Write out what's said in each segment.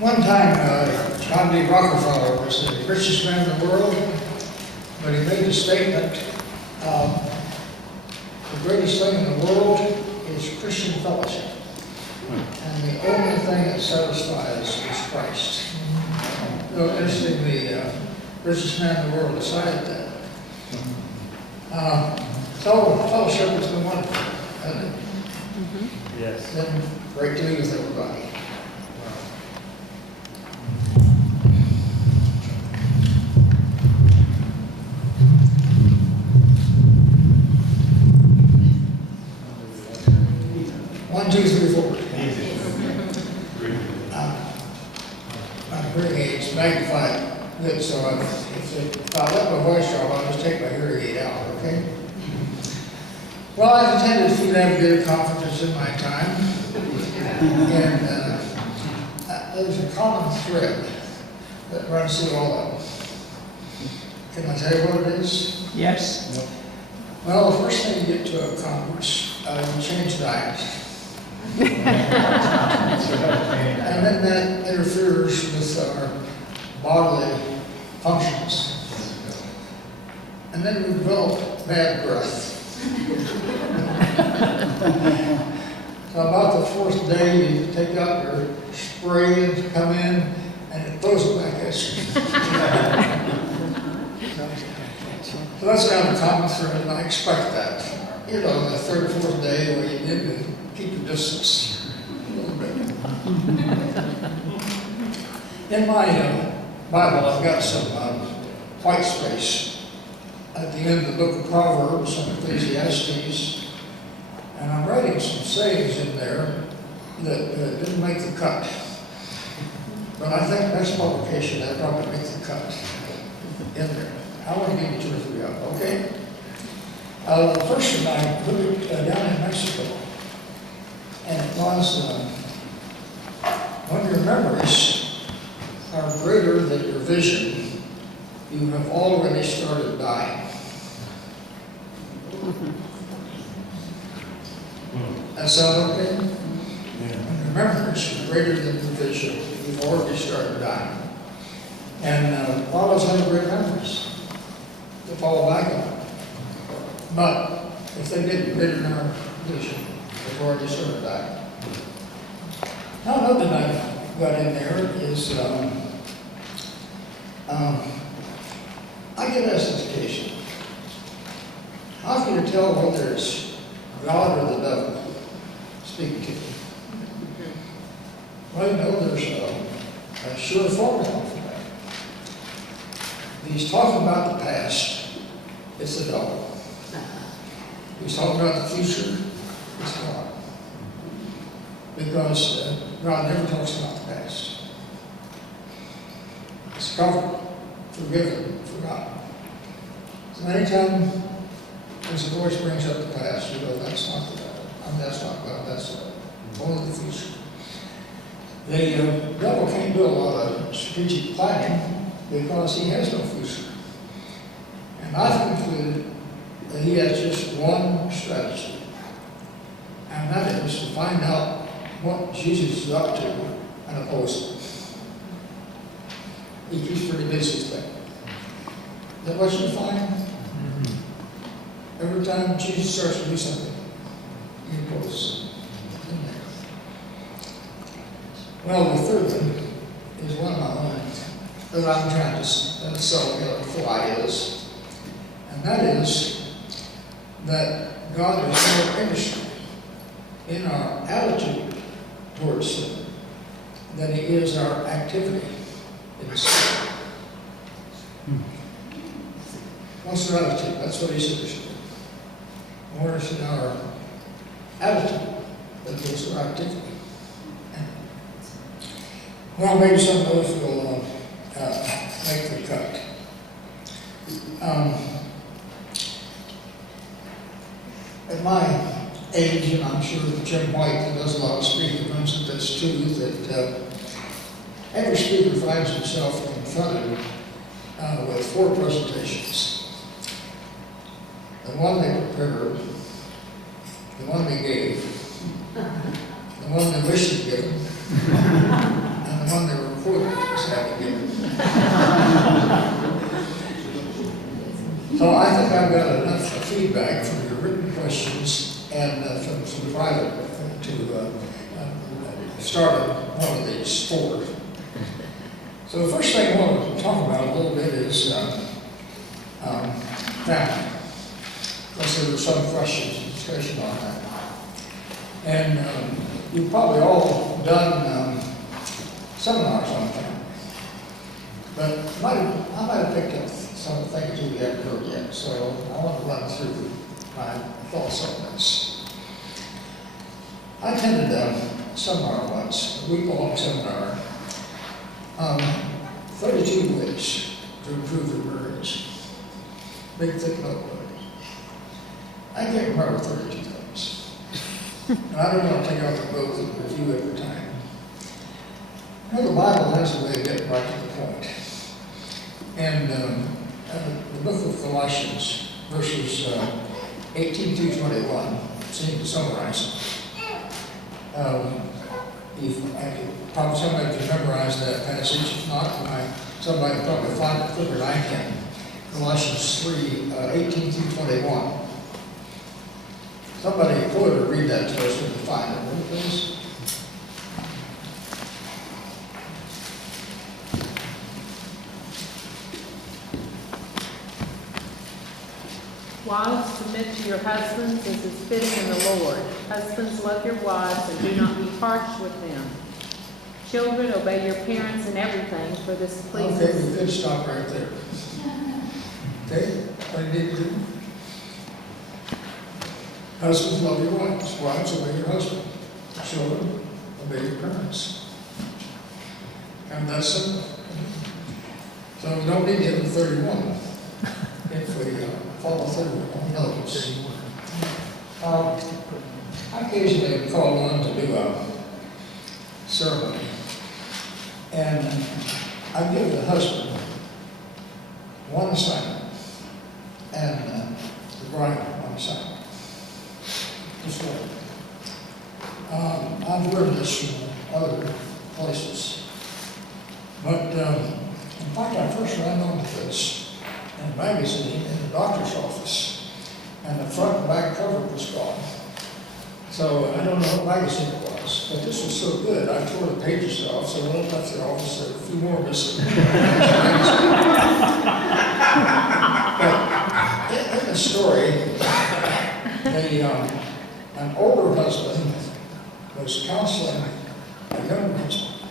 One time, John D. Rockefeller was the richest man in the world, but he made the statement, the greatest thing in the world is Christian fellowship. And the only thing that satisfies is Christ. So interesting, the richest man in the world decided that. Fellowship has been wonderful, hasn't it? Yes. It's been great to be with everybody. One, two, three, four. My hearing aid's magnified good, so if I let my voice drop, I'll just take my hearing aid out, okay? Well, I've attended a few Navigator conferences in my time, and there's a common thread that runs through all of them. Can I tell you what it is? Yes. Well, the first thing you get to accomplish, you change diet. And then that interferes with our bodily functions. And then we develop bad breath. So about the fourth day, you take out your spray and come in, and it throws it back at you. So that's kind of a common thread, and I expect that. You know, the third or fourth day where you need to keep your distance a little bit. In my Bible, I've got some white space at the end of the book of Proverbs and Ecclesiastes, and I'm writing some sayings in there that didn't make the cut. But I think next publication they'll probably make the cut in there. I want to give you two or three of them, okay? The first one I put it down in Mexico, and it was, when your memories are greater than your vision, you have already started dying. That sound okay? When your memories are greater than your vision, you've already started dying. And all of us have great memories to fall back on. But if they didn't fit in our vision, they've already started dying. Now, another thing I've got in there is I get asked this occasion, how can you tell whether it's God or the devil speaking to you? Well, you know, there's a sure formula for that. If he's talking about the past, it's the devil. If he's talking about the future, it's God. Because God never talks about the past. It's covered, forgiven, forgotten. So anytime there's a voice brings up the past, you go, that's not the devil. That's not God, that's only the future. The devil can't do a lot of strategic planning because he has no future. And I've concluded that he has just one strategy, and that is to find out what Jesus is up to and oppose him. He keeps pretty busy with that. Is that what you find? Every time Jesus starts to do something, he opposes him. Well, the third one is one of my own that I'm trying to sell before I is, and that is that God is more interested in our attitude towards sin than he is our activity in sin. What's our attitude? That's what he's interested in. More interested in our attitude than he is our activity. Well, maybe some of those will make the cut. At my age, and I'm sure Jim White, that does a lot of speaking, mentioned this too, that every speaker finds himself confronted with four presentations. The one they prepared, the one they gave, the one they wished they'd given, and the one they were So I think I've got enough feedback from your written questions and from some private to start one of these four. So the first thing I want to talk about a little bit is family. Because there were some questions and discussion on that. And you've probably all done seminars on family. But I might have picked up some things you haven't heard yet, so I want to run through my thoughts on this. I attended a seminar once, a week-long seminar, 32 ways to improve your marriage. Big, thick notebook. I can't remember 32 things. And I don't want to take out the book and review every time. You know, the Bible has a way of getting right to the point. And the book of Colossians, verses 18 through 21, seem to summarize it. Probably somebody can memorize that passage. If not, somebody can probably find it quicker than I can. Colossians 3, 18 through 21. Somebody could read that to us when you find it, will you please? Wives, submit to your husbands as is fitting in the Lord. Husbands, love your wives and do not be harsh with them. Children, obey your parents in everything, for this pleases. Okay, we could stop right there. Okay, what do you need to do? Husbands, love your wives. Wives, obey your husband. Children, obey your parents. And that's simple. So we don't need to get to 31 if we follow through on those. I occasionally am called on to do a ceremony, and I give the husband one assignment and the bride one assignment. Just like I've learned this from other places, but in fact I first ran onto this in a magazine in the doctor's office, and the front and back cover was gone. So I don't know what magazine it was, but this was so good, I tore the pages off, so when I left the office, there were a few more missing. But in the story, an older husband was counseling a younger husband,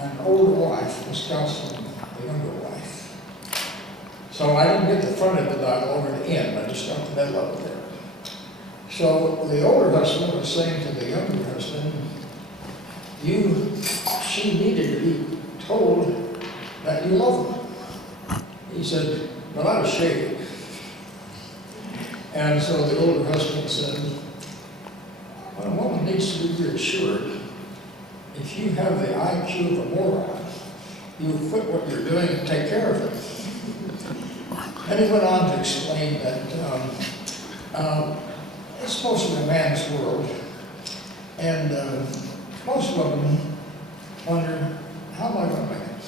and an older wife was counseling a younger wife. So I didn't get the front of the dialogue or the end, I just got the middle of it there. So the older husband was saying to the younger husband, she needed to be told that you love her. He said, but I was shaking. And so the older husband said, well, a woman needs to be reassured. If you have the IQ of a moron, you quit what you're doing and take care of it. And he went on to explain that it's mostly a man's world, and most women wonder, how am I going to make it?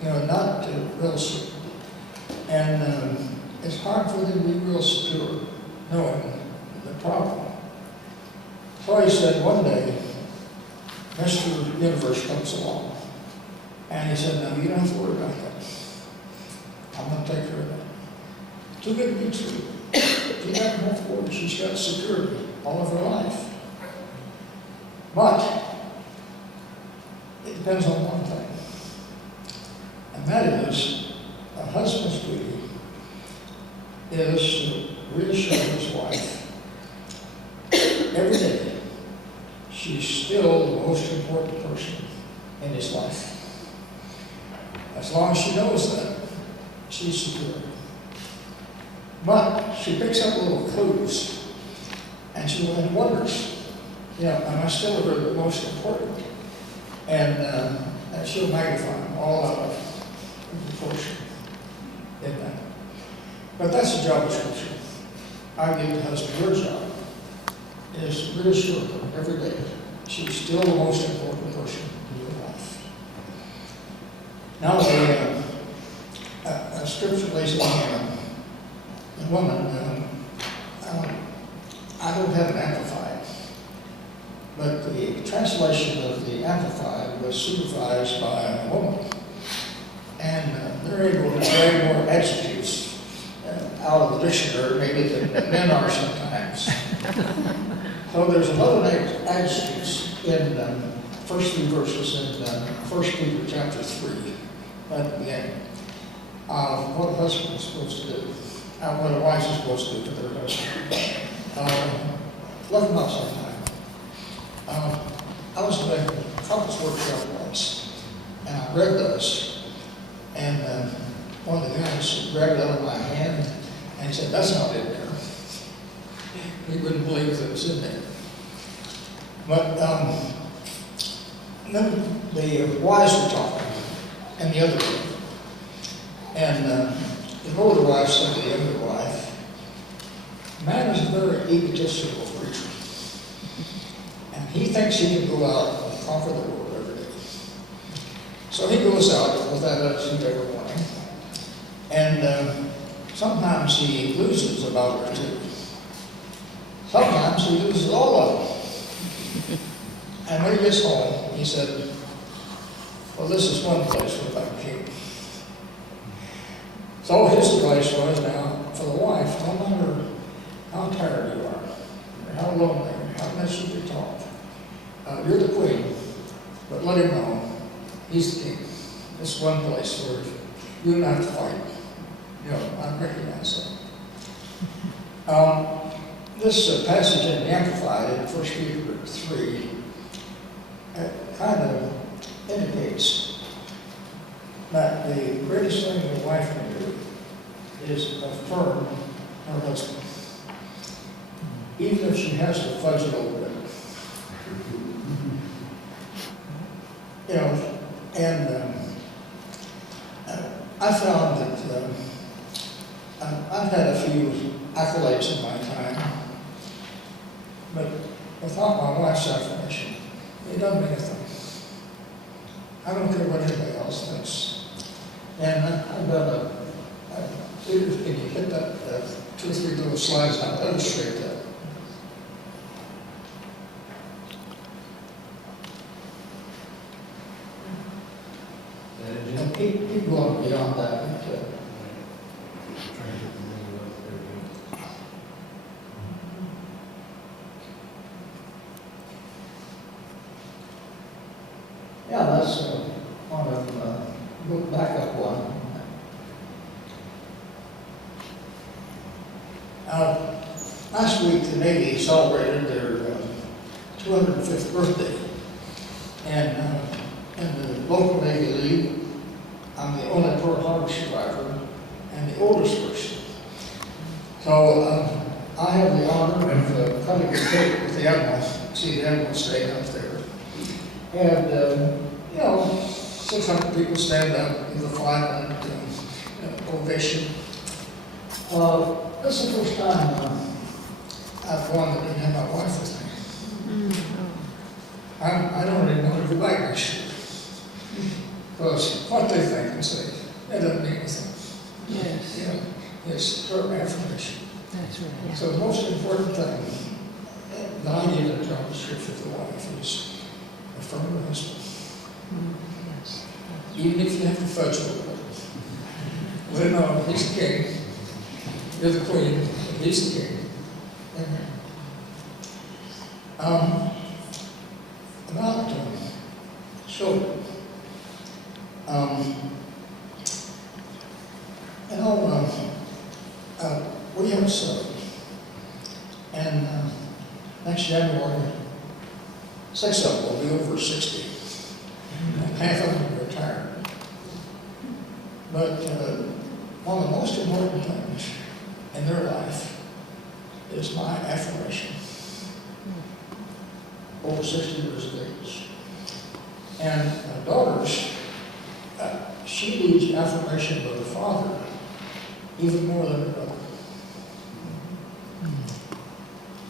You know, not real secure. And it's hard for them to be real secure, knowing the problem. So he said one day, Mr. Universe comes along, and he said, no, you don't have to worry about that. I'm going to take care of that. Too good to be true. She doesn't have to worry. She's got security all of her life. But it depends on one thing, and that is a husband's duty is to reassure his wife every day she's still the most important person in his life. As long as she knows that, she's secure. But she picks up little clues, and she wonders, am I still the most important? And she'll magnify them all out of proportion in that. But that's the job of Scripture. I give the husband your job is to reassure her every day she's still the most important person in your life. Now, as scripturally the woman, I don't have it amplified, but the translation of the amplified was supervised by a woman. And they're able to drag more adjectives out of the dictionary, maybe than men are sometimes. So there's 11 adjectives in the first 3 verses in 1 Peter chapter 3 at the beginning. What a husband is supposed to do, what a wife is supposed to do for their husband. Look them up sometime. I was in a couples workshop once, and I read those. And one of the guys grabbed it out of my hand, and he said, "That's not in there." He wouldn't believe that it was in there. But then the wives were talking, and the other one. And the older wife said to the younger wife, "Man is a very egotistical creature. And he thinks he can go out and conquer the world every day. So he goes out with that attitude every morning. And sometimes he loses a bout or two. Sometimes he loses all of them. And when he gets home, he said, well, this is one place where I'm king." So his advice was now for the wife, no matter how tired you are, or how lonely, or how much you can talk, you're the queen, but let him know he's the king. This one place where you don't have to fight. I recognize that. This passage in the Amplified in 1 Peter 3 kind of indicates that the greatest thing a wife can do is affirm her husband, even if she has to fudge it a little bit. And I found that I've had a few accolades in my time, but without my wife's affirmation, it doesn't mean a thing. I don't care what anybody else thinks. And I've done can you hit that 2 or 3 little slides now? Illustrate that. And keep going beyond that. Yeah, that's one of look back up one. Last week the Navy celebrated their 205th birthday, and in the local Navy League, I'm the only Pearl Harbor survivor and the oldest person. So I have the honor of cutting the cake with the Admiral. See the Admiral staying up there. And, 600 people stand up in the 5-minute ovation. This is the first time I've gone that didn't have my wife with me. I don't even want to go back next year. Because what they think and say, that doesn't mean anything. Yes. It's her affirmation. That's right. Yeah. So the most important thing that I need to tell the scripture for the wife is affirm her husband. Yes. Even if you have to fudge a little bit. Let him know he's the king. You're the queen. He's the king. About children. We have a son. And next January, 6 of them will be over 60. And half of them are retired. But one of the most important things in their life is my affirmation. Over 60 years of age. And my daughters, she needs affirmation of the father even more than her brother.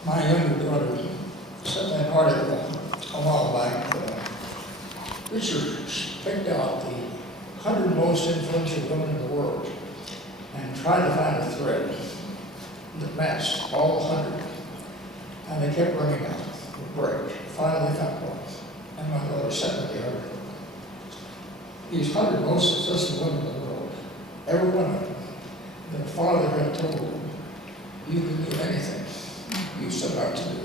My younger daughter sent an article a while back. Researchers picked out the 100 most influential women in the world. and tried to find a thread that matched all 100. And they kept running out of break. Finally, they found one. And my daughter sat in the other. These 100 most successful women in the world, every one of them, their father had told them, you can do anything you set out to do.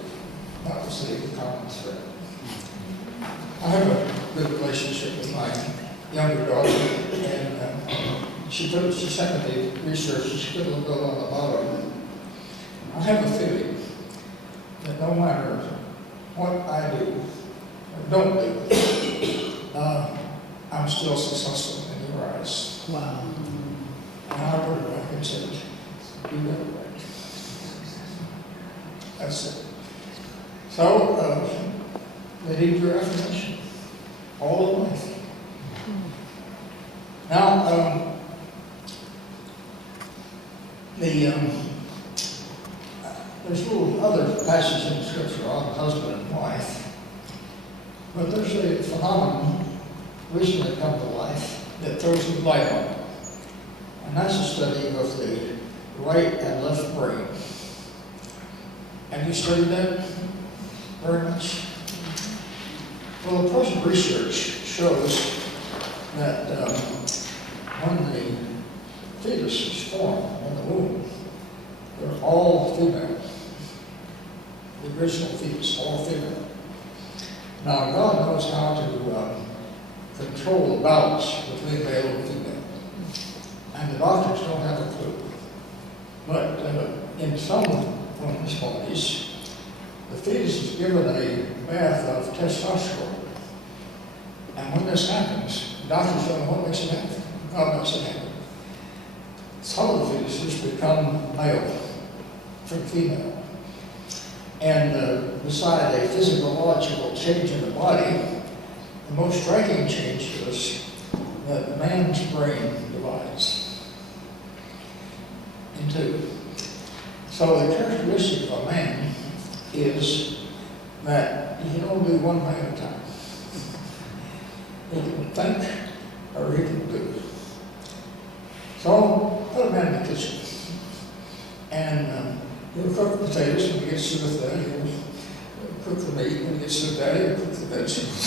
That was the common thread. I have a good relationship with my younger daughter, and she sent me the research. She put a little bit on the bottom. I have a feeling that no matter what I do or don't do, I'm still successful in your eyes. Wow. And I put it back and said, you got it right. That's it. So, they need your affirmation all of life. Now, there's little other passages in Scripture on husband and wife, but there's a phenomenon recently come to life that throws a light on it, and that's a study of the right and left brain. Have you studied that very much? Well, the present research shows that when the fetus is formed in the womb, they're all female. The original fetus, all female. Now, God knows how to control the balance between male and female. And the doctors don't have a clue. But in some women's bodies, the fetus is given a bath of testosterone. And when this happens, doctors don't know what makes it happen. God makes it happen. Some of the fetuses become male from female. And beside a physiological change in the body, the most striking change is that the man's brain divides in two. So the characteristic of a man is that he can only do one thing at a time. He can think or he can do. So put a man in the kitchen and he'll cook potatoes when he gets through with that. He'll cook the meat when he gets through with that. He'll cook the vegetables.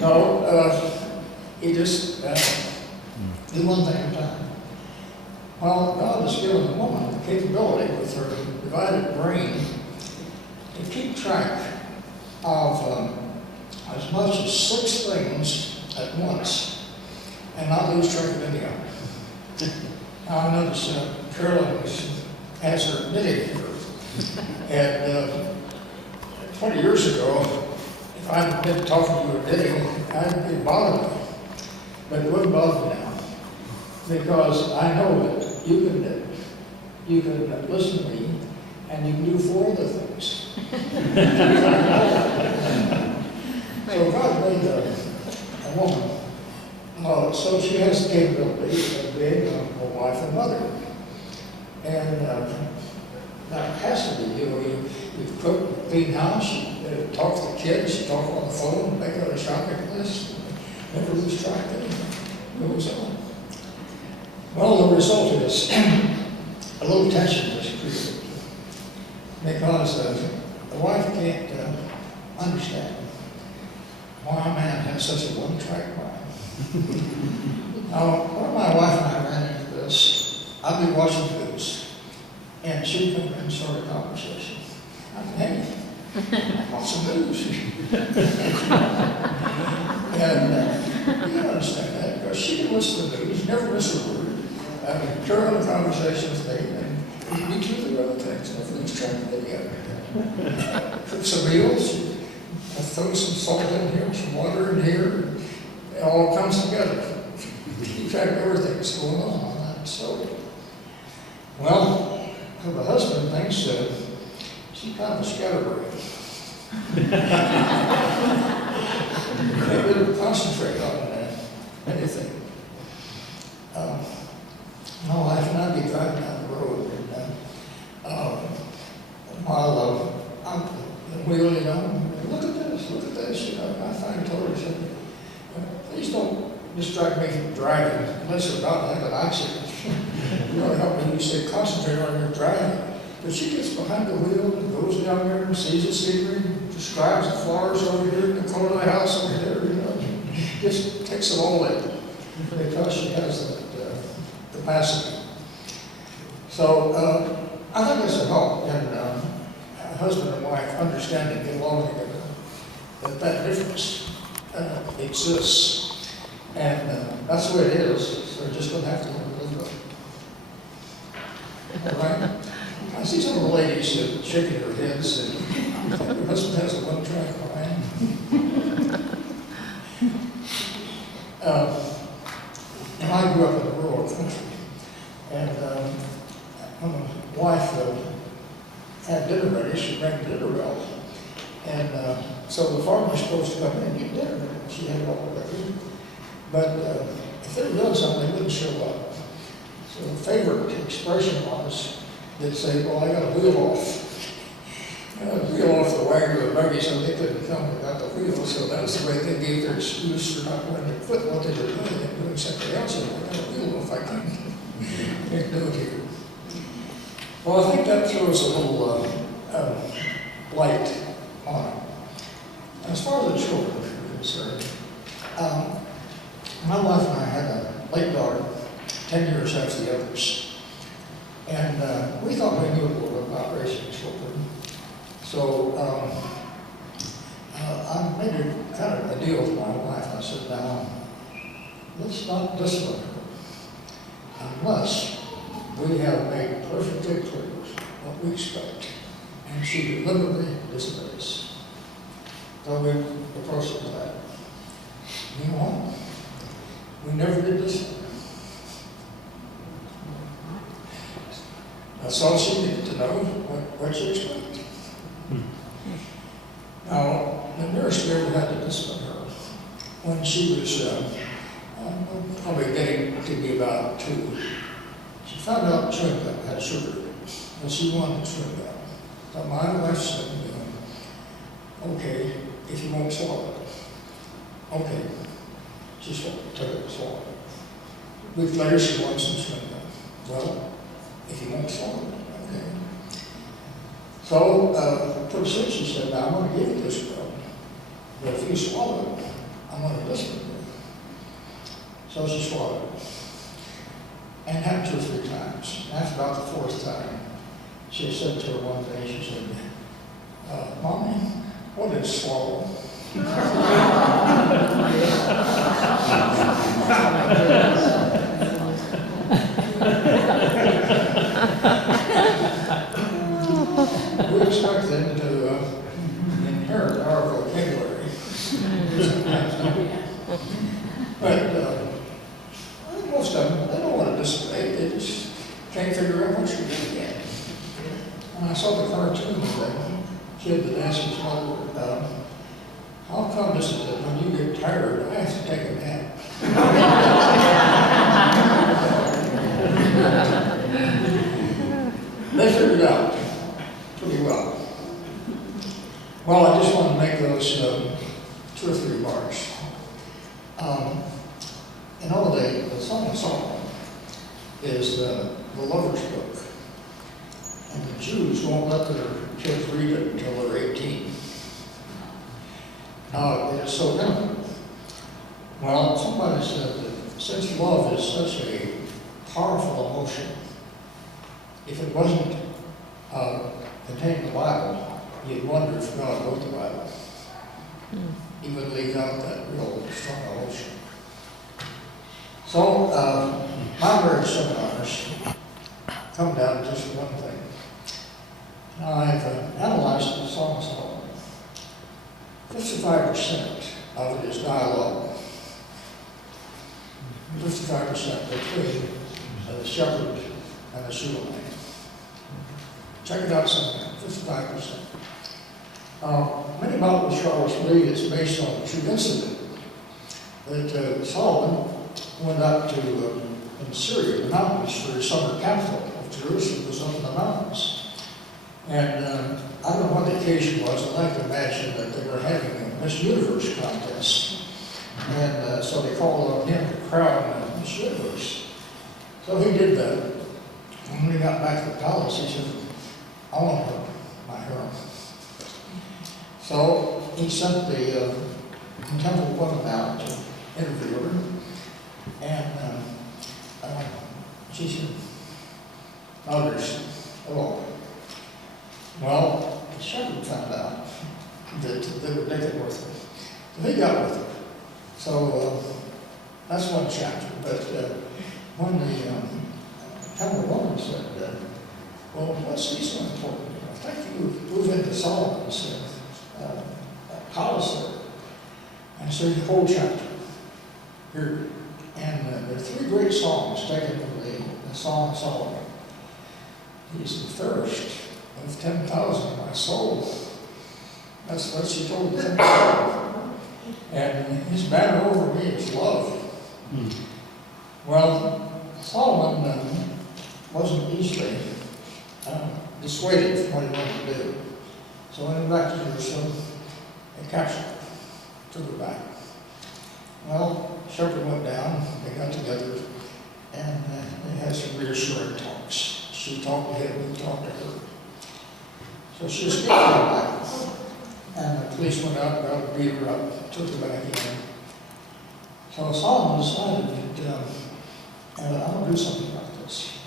No, he just do one thing at a time. Well, God has given the woman the capability with her divided brain to keep track of as much as 6 things at once and not lose track of any of them. Now, I notice Carolyn has her knitting here. And 20 years ago, if I'd been talking to her knitting, I'd be bothered me. But it wouldn't bother me now. Because I know that you can knit, you can listen to me, and you can do 4 other things. So God made a woman, so she has the capability of being a wife and mother. And that has to be, you cook, you clean house, you talk to the kids, you talk on the phone, make out a shopping list, never lose track of anything, goes on. Well, the result is a little tension is created because the wife can't understand why a man has such a one-track mind. Now, when my wife and I ran into this, I'd be watching the news, and she'd come and start a conversation. I'd say, hey, what's the news? And you understand that, because she can listen to the news, never miss a word. Carry on the conversation with me, and we do the other things, never lose track of any other. Cook some meals, throw some salt in here, some water in here, and it all comes together. Keep track of everything that's going on that stove. Well, the husband thinks she's kind of a scatterbrain. Can't really concentrate on anything. My wife and I'd be driving down the road, and while I'm wheeling on, look at this, you know, I finally told her, I said, please don't distract me from driving, unless you're about to have an accident. You know, help me, you say, concentrate on your driving. But she gets behind the wheel and goes down there and sees the scenery, describes the flowers over here, the corner of the house over there, you know, just takes it all in, because she has that capacity. So, I think it's a help in husband and wife understanding, get along together, that difference exists. And that's the way it is, so we're just going to have to live with it. All right? I see some of the ladies shaking their heads, and your husband has a one-track mind. And I grew up in the rural country, and when my wife had dinner ready, she rang the dinner bell, and so the farmer was supposed to come in and get dinner ready. She had it all ready, but if they were doing something, they wouldn't show up. So the favorite expression was, they'd say, well, I got a wheel off. I got a wheel off the wagon or the buggy, so they couldn't come without the wheel. So that was the way they gave their excuse for not wanting to quit what they were doing. They were doing something else, and I got a wheel off, I can't do it here. Well, I think that throws a little light on it. As far as the children are concerned, my wife and I had a late daughter, 10 years after the others. And we thought we knew a little bit about raising children. So I made kind of a deal with my wife. I said, now, let's not discipline her unless we have made perfectly clear what we expect, and she deliberately disobeys. So we approached it with that. You know what? We never did discipline. That's all she needed to know, what you expect. Now, the nurse never had to discipline her. When she was probably getting to be about 2, she found out chewing gum had sugar in it, and she wanted chewing gum. So my wife said, okay, if you won't swallow it. Okay. She took it and swallowed it. A week later, she wanted some chewing gum. Well, if you won't swallow it, okay. So, pretty soon she said, now I'm going to give you this gum, but if you swallow it, I'm going to discipline you. So she swallowed it. And happened 2 or 3 times. And after about the 4th time, she said to her one day, she said, Mommy, what is swallow? We expect them to inherit our vocabulary. But most of them, they don't want to disobey. They just can't figure out what you're going to get. And I saw the cartoon of that kid that asked his mother, how come is it that when you get tired, I have to take a nap? They figured it out pretty well. Well, I just want to make those 2 or 3 remarks. In all day, the Song of Solomon is the lover's book. And the Jews won't let their kids read it until they're 18. It is so difficult. Well, somebody said that since love is such a powerful emotion, if it wasn't contained in the Bible, you'd wonder if God wrote the Bible. He would leave out that real strong emotion. So, my marriage seminars come down to just one thing. Now, I've analyzed the Song of Solomon. 55% of it is dialogue. 55% between the shepherd and the Shulamite. Check it out sometime, 55%. Many Bible scholars believe it's based on a true incident that Solomon went up to in Syria, the mountains, for his summer capital of Jerusalem was up in the mountains. And I don't know what the occasion was. I'd like to imagine that they were having a Miss Universe contest. And so they called on him to crown the shivers. So he did that. When we got back to the palace, he said, I want her, my harem. So he sent the temple woman out to interview her. And she said, others, hello. Well, the shepherd found out that they were naked with her. So he got with her. So that's one chapter. But when the temple woman said, well, what's he so important? I think you move into Solomon's palace there. And so the whole chapter here. And there are 3 great songs taken from the Song of Solomon. He's the thirst of 10,000 of my soul. That's what she told him. And his banner over me is love. Well, Solomon wasn't easily dissuaded from what he wanted to do. So when he went back to Jerusalem, they captured her, took her back. Well, shepherd went down, they got together, and they had some reassuring talks. She talked to him, he talked to her. So she escaped from back. And the police went out, got her, beat her up, took her back in. So Solomon decided that, I want to do something about this.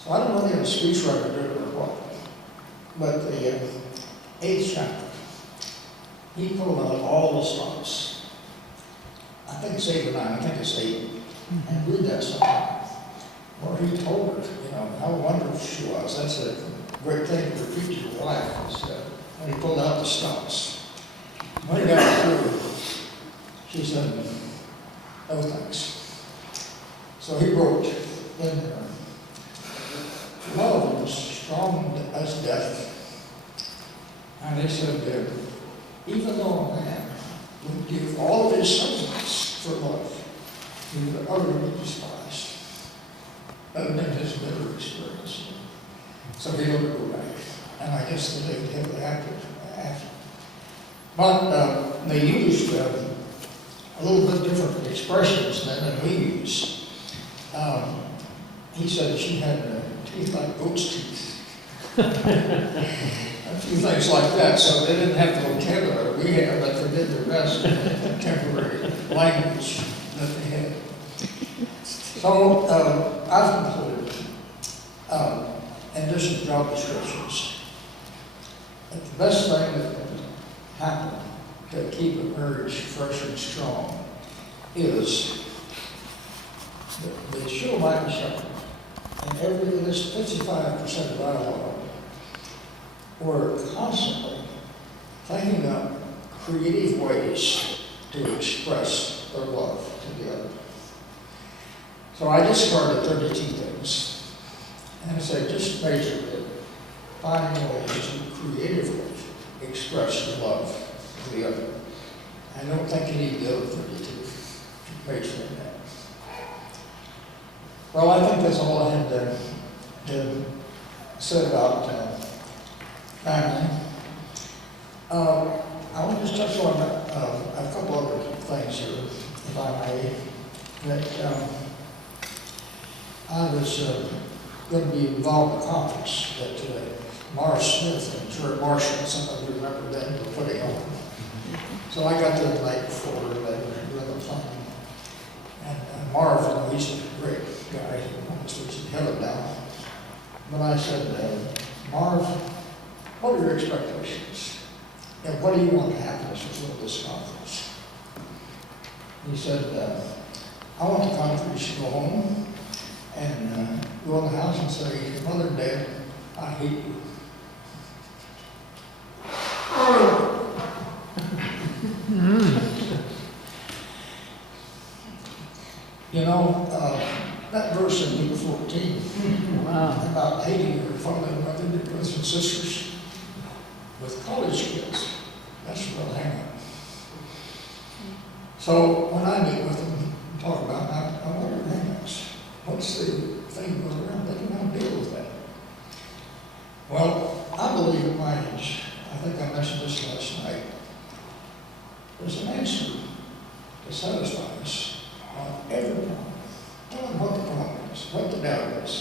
So I don't know if he had a speechwriter do it or what, but the 8th chapter, he pulled out all the stops. I think it's 8 or 9, I think it's 8, and read that sometime. Where he told her, how wonderful she was. That's a great thing to repeat to your wife. When he pulled out the stops. When he got through, she said, no thanks. So he wrote in there, love is strong as death. And he said, even though a man would give all of his substance for love, he would utterly despise. That had been his bitter experience. So he let her go back. And I guess they lived heavily after. But they used a little bit different expressions than we use. He said she had teeth like goat's teeth. A few things like that. So they didn't have the vocabulary we have, but they did their best in the contemporary language that they had. So I've concluded, in addition to job descriptions, that the best thing that can happen to keep a marriage fresh and strong is the Shulamite shepherd, and this 55% of dialogue, were constantly thinking up creative ways to express their love to the other. So I discarded 32 things, and I said, just basically finding ways to creatively express your love to the other. I don't think you need the other 32 pages like that. Well, I think that's all I had to say about family. I want to just touch on a couple other things here, if I may. That I was going to be involved in a conference that Mara Smith and Jared Marshall, some of you remember them, were putting on. So I got there the night before they were doing the planning. And Marv, he's a great guy, he wants to held it down. But I said, Marv, what are your expectations? And what do you want to happen as a result of this conference? He said, I want the conference to go home and go in the house and say, Mother and Dad, I hate you. That verse in Luke 14 about hating your father and mother, your brothers and sisters, with college kids, that's a real hang-up. So when I meet with them and talk about, I wonder what hang-ups. What's the thing that goes around? They don't know how to deal with that. Well, I believe at my age, I think I mentioned this last night, there's an answer to satisfy us on every problem. Tell them what the problem is, what the doubt is.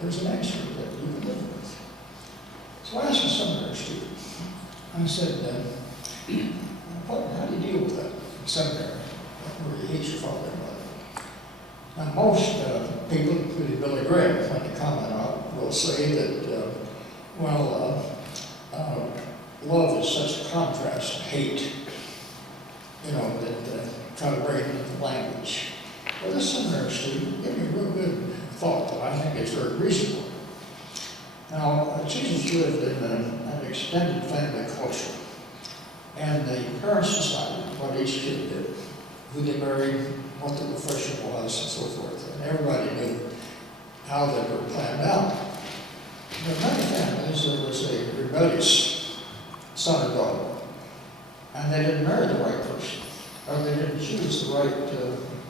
There's an answer that you can live with. So I asked a seminary student, I said, how do you deal with that in seminary, where you hate your father and mother? Now, most people, including Billy Graham, when they comment on, will say that, love is such a contrast to hate, that try to bring it into the language. Well, this seminary student gave me a real good thought that I think is very reasonable. Now, Jesus lived in an extended family culture, and the parents decided what each kid did, who they married, what the profession was, and so forth. And everybody knew how they were planned out. In many families, there was a rebellious son or daughter, and they didn't marry the right person, or they didn't choose the right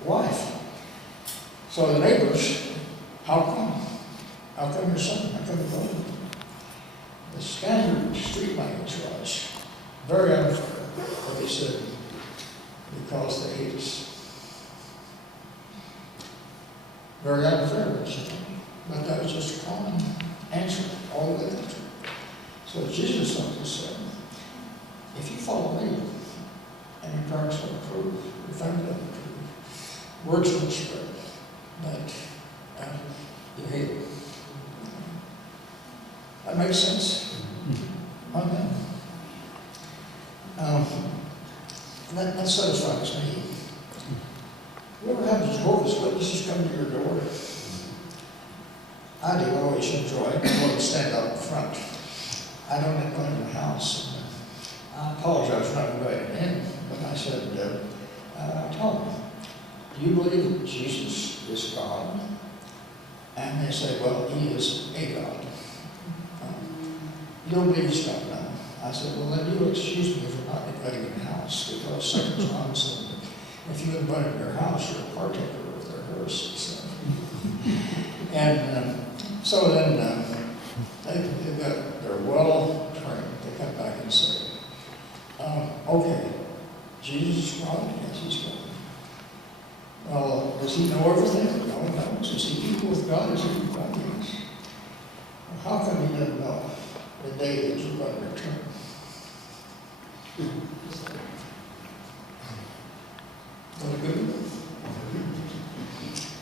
wife. So the neighbors, how come? How come your son? How come your daughter? The standard street language was very unfair, but they said, because they hate us. Very unfair, but that was just a common answer all over the country. So Jesus said, if you follow me, and your parents will approve, your family will approve, words will spread that you hate it. That makes sense? Okay. That satisfies me. You ever have Jehovah's Witnesses come to your door? I do always enjoy it. I want to stand up in front. I don't invite them in the house. I apologize for not inviting them in, but I said, I told them, do you believe that Jesus is God? And they say, well, he is a God. You don't believe he's God? No. I said, well, then you excuse me for not inviting in the house, because St. John said, if you invite them to your house, you're a partaker of their heresies. And so then they're well trained. They come back and say, okay, Jesus is God? Yes, he's God. Well, does he know everything? No, he knows. Is he equal with God? Is he equal with God? Yes. Well, how come he didn't know the day that you're going to return? Well, good.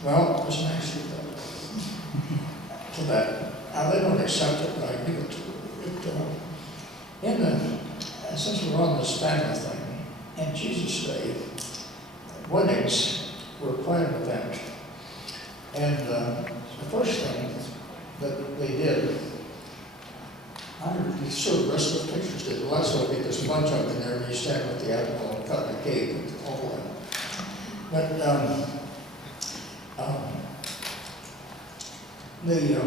Well, there's an answer to that. Now, they don't accept it, but I give it to them. Since we're on this family thing, in Jesus' day, weddings were quite an event. And the first thing that they did, I showed the rest of the pictures did. Well, that's why we get this bunch up in there, and you stand with the apple and cut the cake and all that. But the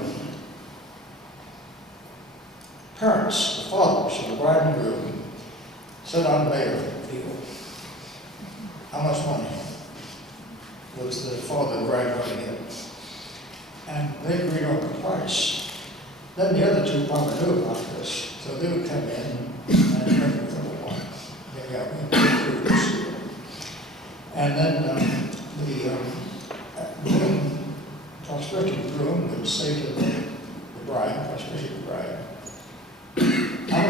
parents, the fathers of the bride and groom, sat on the mayor people. How much money was the father of the bride going to get? And they agreed on the price. Then the other two probably knew about this, so they would come in and drink a little wine. And then the groom, prospective groom, would say to the bride, prospective bride, I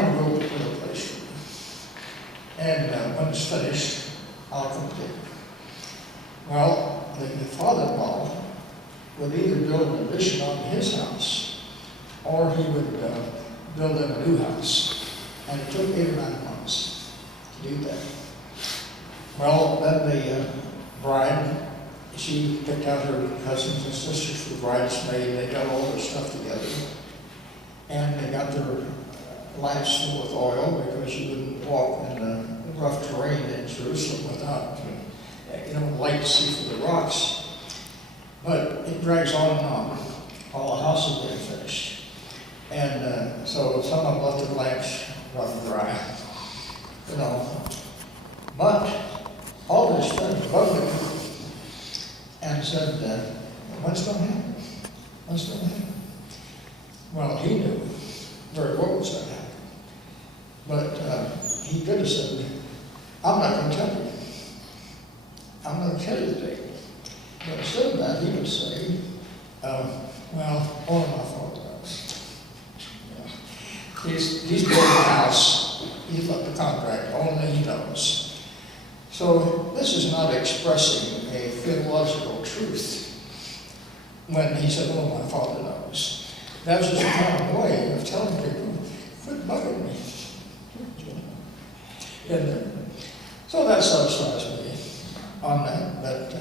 want to go to a place for you. And when it's finished, I'll complete it. Well, the father-in-law would either build an addition on his house, or he would build them a new house. And it took 8 or 9 months to do that. Well, then the bride, she picked out her cousins and sisters for the bridesmaid. They got all their stuff together. And they got their lamps filled with oil, because you wouldn't walk in the rough terrain in Jerusalem without light to see through the rocks. But it drags on and on. All the house is getting finished. And so some of them left their lamps run dry. But all this friends above the and said, what's going to happen? What's going to happen? Well, he knew very well what's going to happen. But he could have said, I'm not going to tell you. I'm going to tell you the date. But instead of that, he would say, well, only my father knows. Yeah. He's building a house. He's got the contract. Only he knows. So this is not expressing a theological truth when he said, oh, my father knows. That's just a kind of way of telling people, quit bugging me. And so that satisfies me on that. But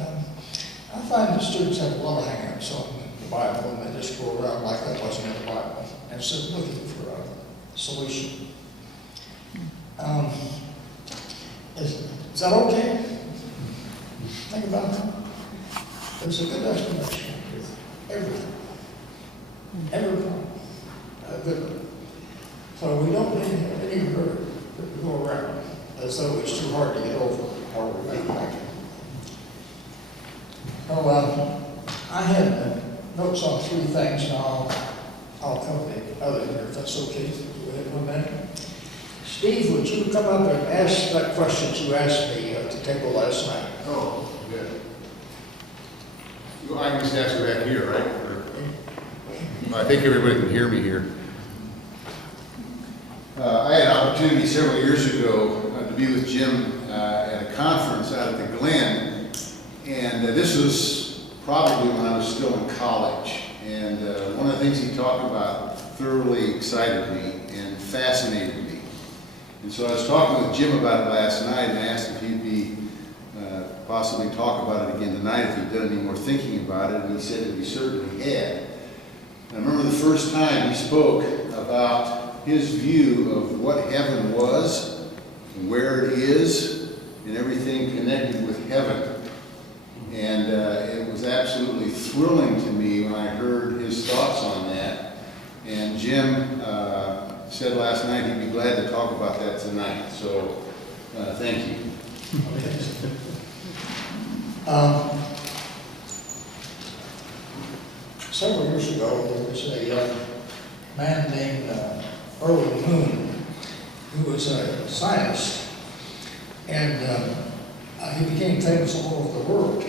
I find that students have a lot of hang-ups on the Bible, and they just go around like that wasn't in the Bible, instead of looking for a solution. Is that okay? Think about that. There's a good explanation with everything. Every problem. A good one. So we don't need any hurt to go around as though it's too hard to get over or remember. So I had notes on 3 things, and I'll cover the other here if that's okay. Go ahead 1 minute. Steve, would you come up and ask that question you asked me at the table last night? Oh, good. Well, I can just ask it back here, right? I think everybody can hear me here. I had an opportunity several years ago to be with Jim at a conference out at the Glen, and this was probably when I was still in college. And one of the things he talked about thoroughly excited me and fascinated me. And so I was talking with Jim about it last night and asked if he'd be possibly talk about it again tonight if he'd done any more thinking about it, and he said that he certainly had. And I remember the first time he spoke about his view of what heaven was, and where it is, and everything connected with heaven. And it was absolutely thrilling to me when I heard his thoughts on that. And Jim said last night he'd be glad to talk about that tonight. So thank you. Several years ago, there was a man named Erwin Moon, who was a scientist, and he became famous all over the world.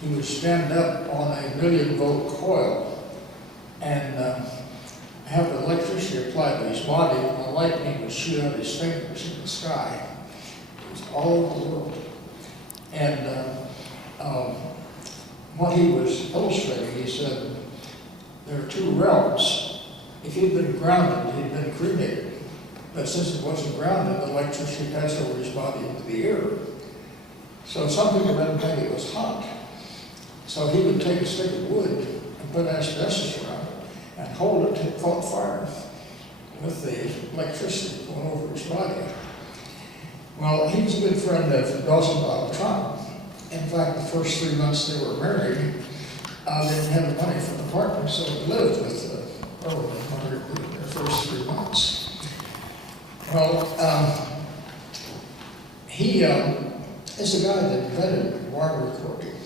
He would stand up on a 1,000,000-volt coil and have electricity applied to his body, and the lightning would shoot out his fingers in the sky. It was all over the world. And what he was illustrating, he said, there are 2 realms. If he'd been grounded, he'd been cremated. But since it wasn't grounded, the electricity passed over his body into the air. So some people didn't think it was hot. So he would take a stick of wood and put asbestos around it and hold it till it caught fire with the electricity going over his body. Well, he was a good friend of Dawson Bob Trump. In fact, the first 3 months they were married, they didn't have the money for an apartment, so they lived with Erwin and Margaret in their first 3 months. Well, he is the guy that invented wire recording.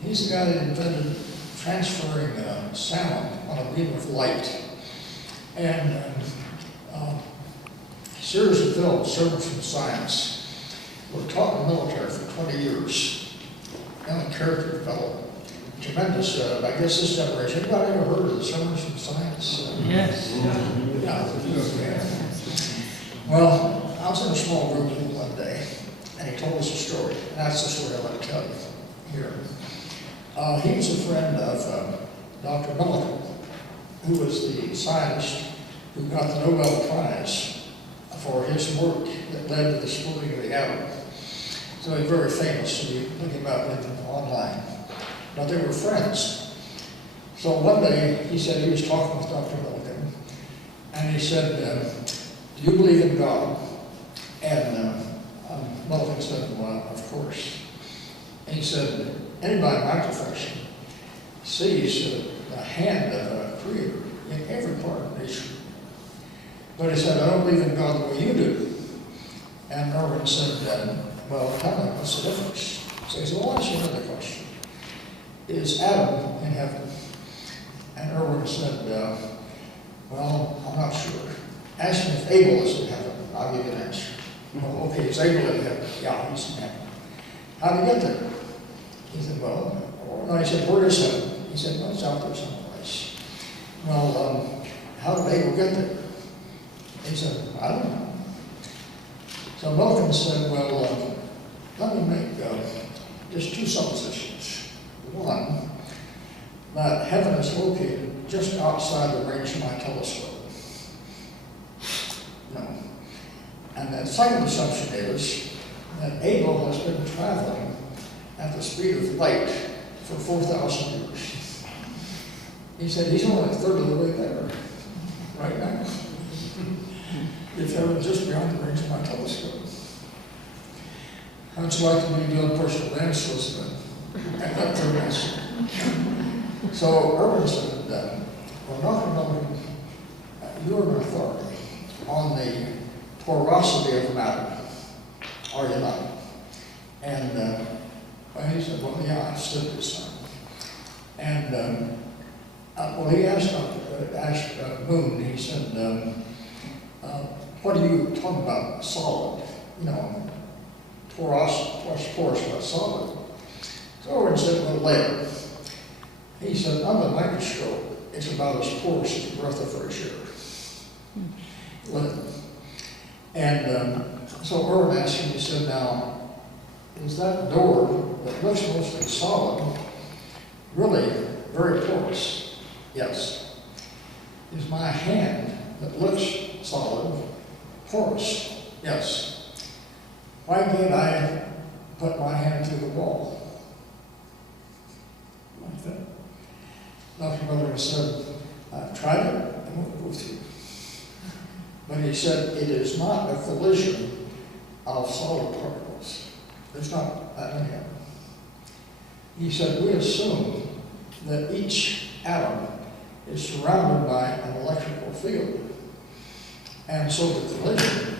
He's the guy that invented transferring sound on a beam of light. And a series of films, Sermons from Science, were taught in the military for 20 years. And character development. Tremendous, I guess this generation, anybody ever heard of the Sermons from Science? Yes. Yeah. Well, I was in a small group one day, and he told us a story. And that's the story I want to tell you here. He was a friend of Dr. Millikan, who was the scientist who got the Nobel Prize for his work that led to the splitting of the atom. So he's very famous. You can look him up online. But they were friends. So one day he said he was talking with Dr. Millikan, and he said, do you believe in God? And Millikan said, well, of course. And he said, anybody in my profession sees the hand of a creator in every part of nature. But he said, I don't believe in God the way you do. And Erwin said, well, tell me, what's the difference? So he said, well, I'll ask you another question. Is Adam in heaven? And Erwin said, well, I'm not sure. Ask me if Abel is in heaven. I'll give you an answer. Well, okay, is Abel in heaven? Yeah, he's in heaven. how'd he get there? He said, well, no, he said, where is it? He said, well, it's out there someplace. Well, how did Abel get there? He said, I don't know. So Milton said, well, let me make just two suppositions. One, that heaven is located just outside the range of my telescope. No. And the second assumption is that Abel has been traveling at the speed of light for 4,000 years. He said he's only a third of the way there right now. If heaven's just beyond the range of my telescope. How'd you like to be doing personal evangelism at that third answer? So Irwin said, we're not going to you're an authority on the porosity of matter, are you not? And well, he said, well, yeah, I stood this time. And well, he asked Boone, he said, what are you talking about, solid? You know, porous, but solid. So Irwin said, well, lead. He said, under the microscope, it's about as porous as a breath of fresh air. Lead. And so Irwin asked him, he said, now, is that door that looks mostly solid really very porous? Yes. Is my hand that looks solid porous? Yes. Why can't I put my hand through the wall? Like that. Dr. Miller said, I've tried it, I won't go through. But he said, it is not a collision of solid particles. There's not that many of them. He said, we assume that each atom is surrounded by an electrical field. And so the collision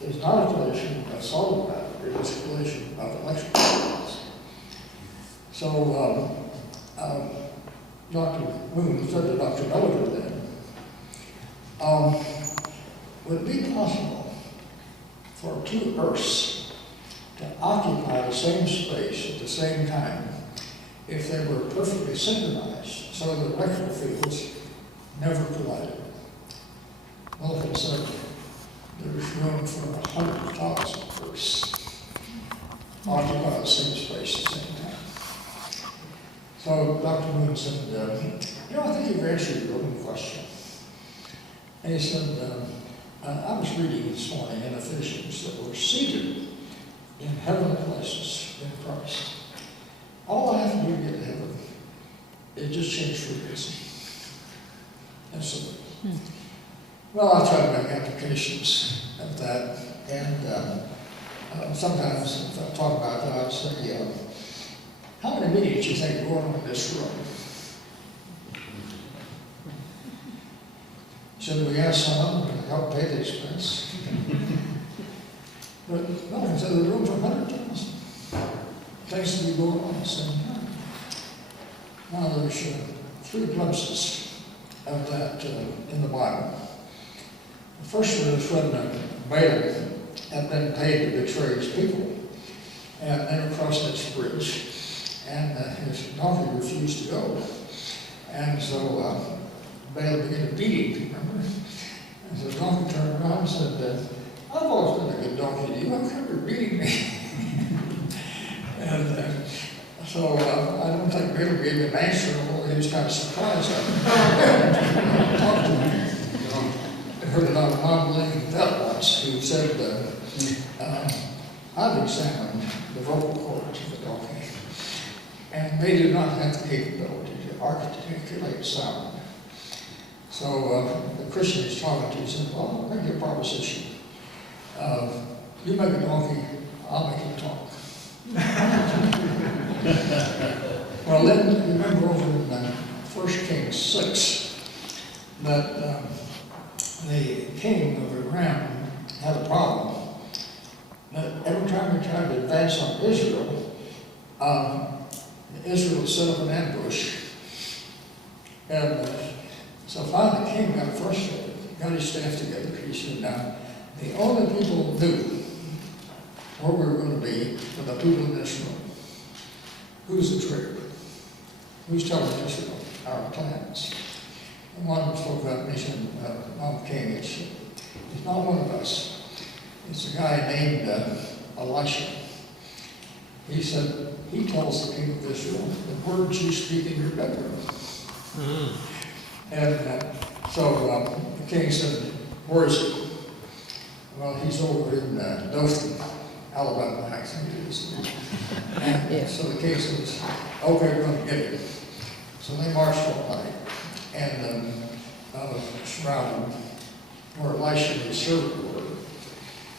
is not a collision of solid matter, it is a collision of electrical fields. So Dr. Moon said to Dr. Miller then, would it be possible for two Earths to occupy the same space at the same time if they were perfectly synchronized so that electrical fields never collided? Milton said there's room for 100,000 Earths occupy the same space at the same time. So Dr. Moon said, you know, I think you've answered your own question. And he said, I was reading this morning in Ephesians that we're seated in heavenly places in Christ. All I have to do to get to heaven is just change frequency. And so, well, I try to make applications of that. And sometimes if I talk about that, I'll say, how many meetings do you think are going on in this room? Should we ask someone to help pay the expense? But no, so there's room for 100,000 things to be going on at the same time. Now there's 3 glimpses of that in the Bible. The first one is when Balaam had been paid to betray his people and then across this bridge, and his donkey refused to go. And so Balaam began to beat him, remember? And so the donkey turned around and said, I've always been a good donkey to you, how come you're beating me? And so I don't think Balaam gave him an answer, although he was kind of surprised. I talked to him. I heard it on a non-believing vet once who said, I've examined the vocal cords of the donkey, and they do not have the capability to articulate sound. So the Christian he's talking to said, well, I'll make you a proposition. You make a donkey, I'll make you talk. Well, then remember over in 1 Kings 6 that the king of Iran had a problem. That every time he tried to advance on Israel, Israel would set up an ambush. And so finally the king got frustrated, got his staff together. He said, now, the only people who knew where we were going to be for the people in this room. Who's the trigger? Who's telling us our plans? And one of them spoke up and he said, Mom King, it's not one of us. It's a guy named Elisha. He said, he tells the king of this room, the words you speak in your bedroom. And so the king said, where is he? Well, he's over in Dothan, Alabama, I think it is. And so the king says, okay, we're going to get him. So they marched all night and surrounded where Elisha and his servant were.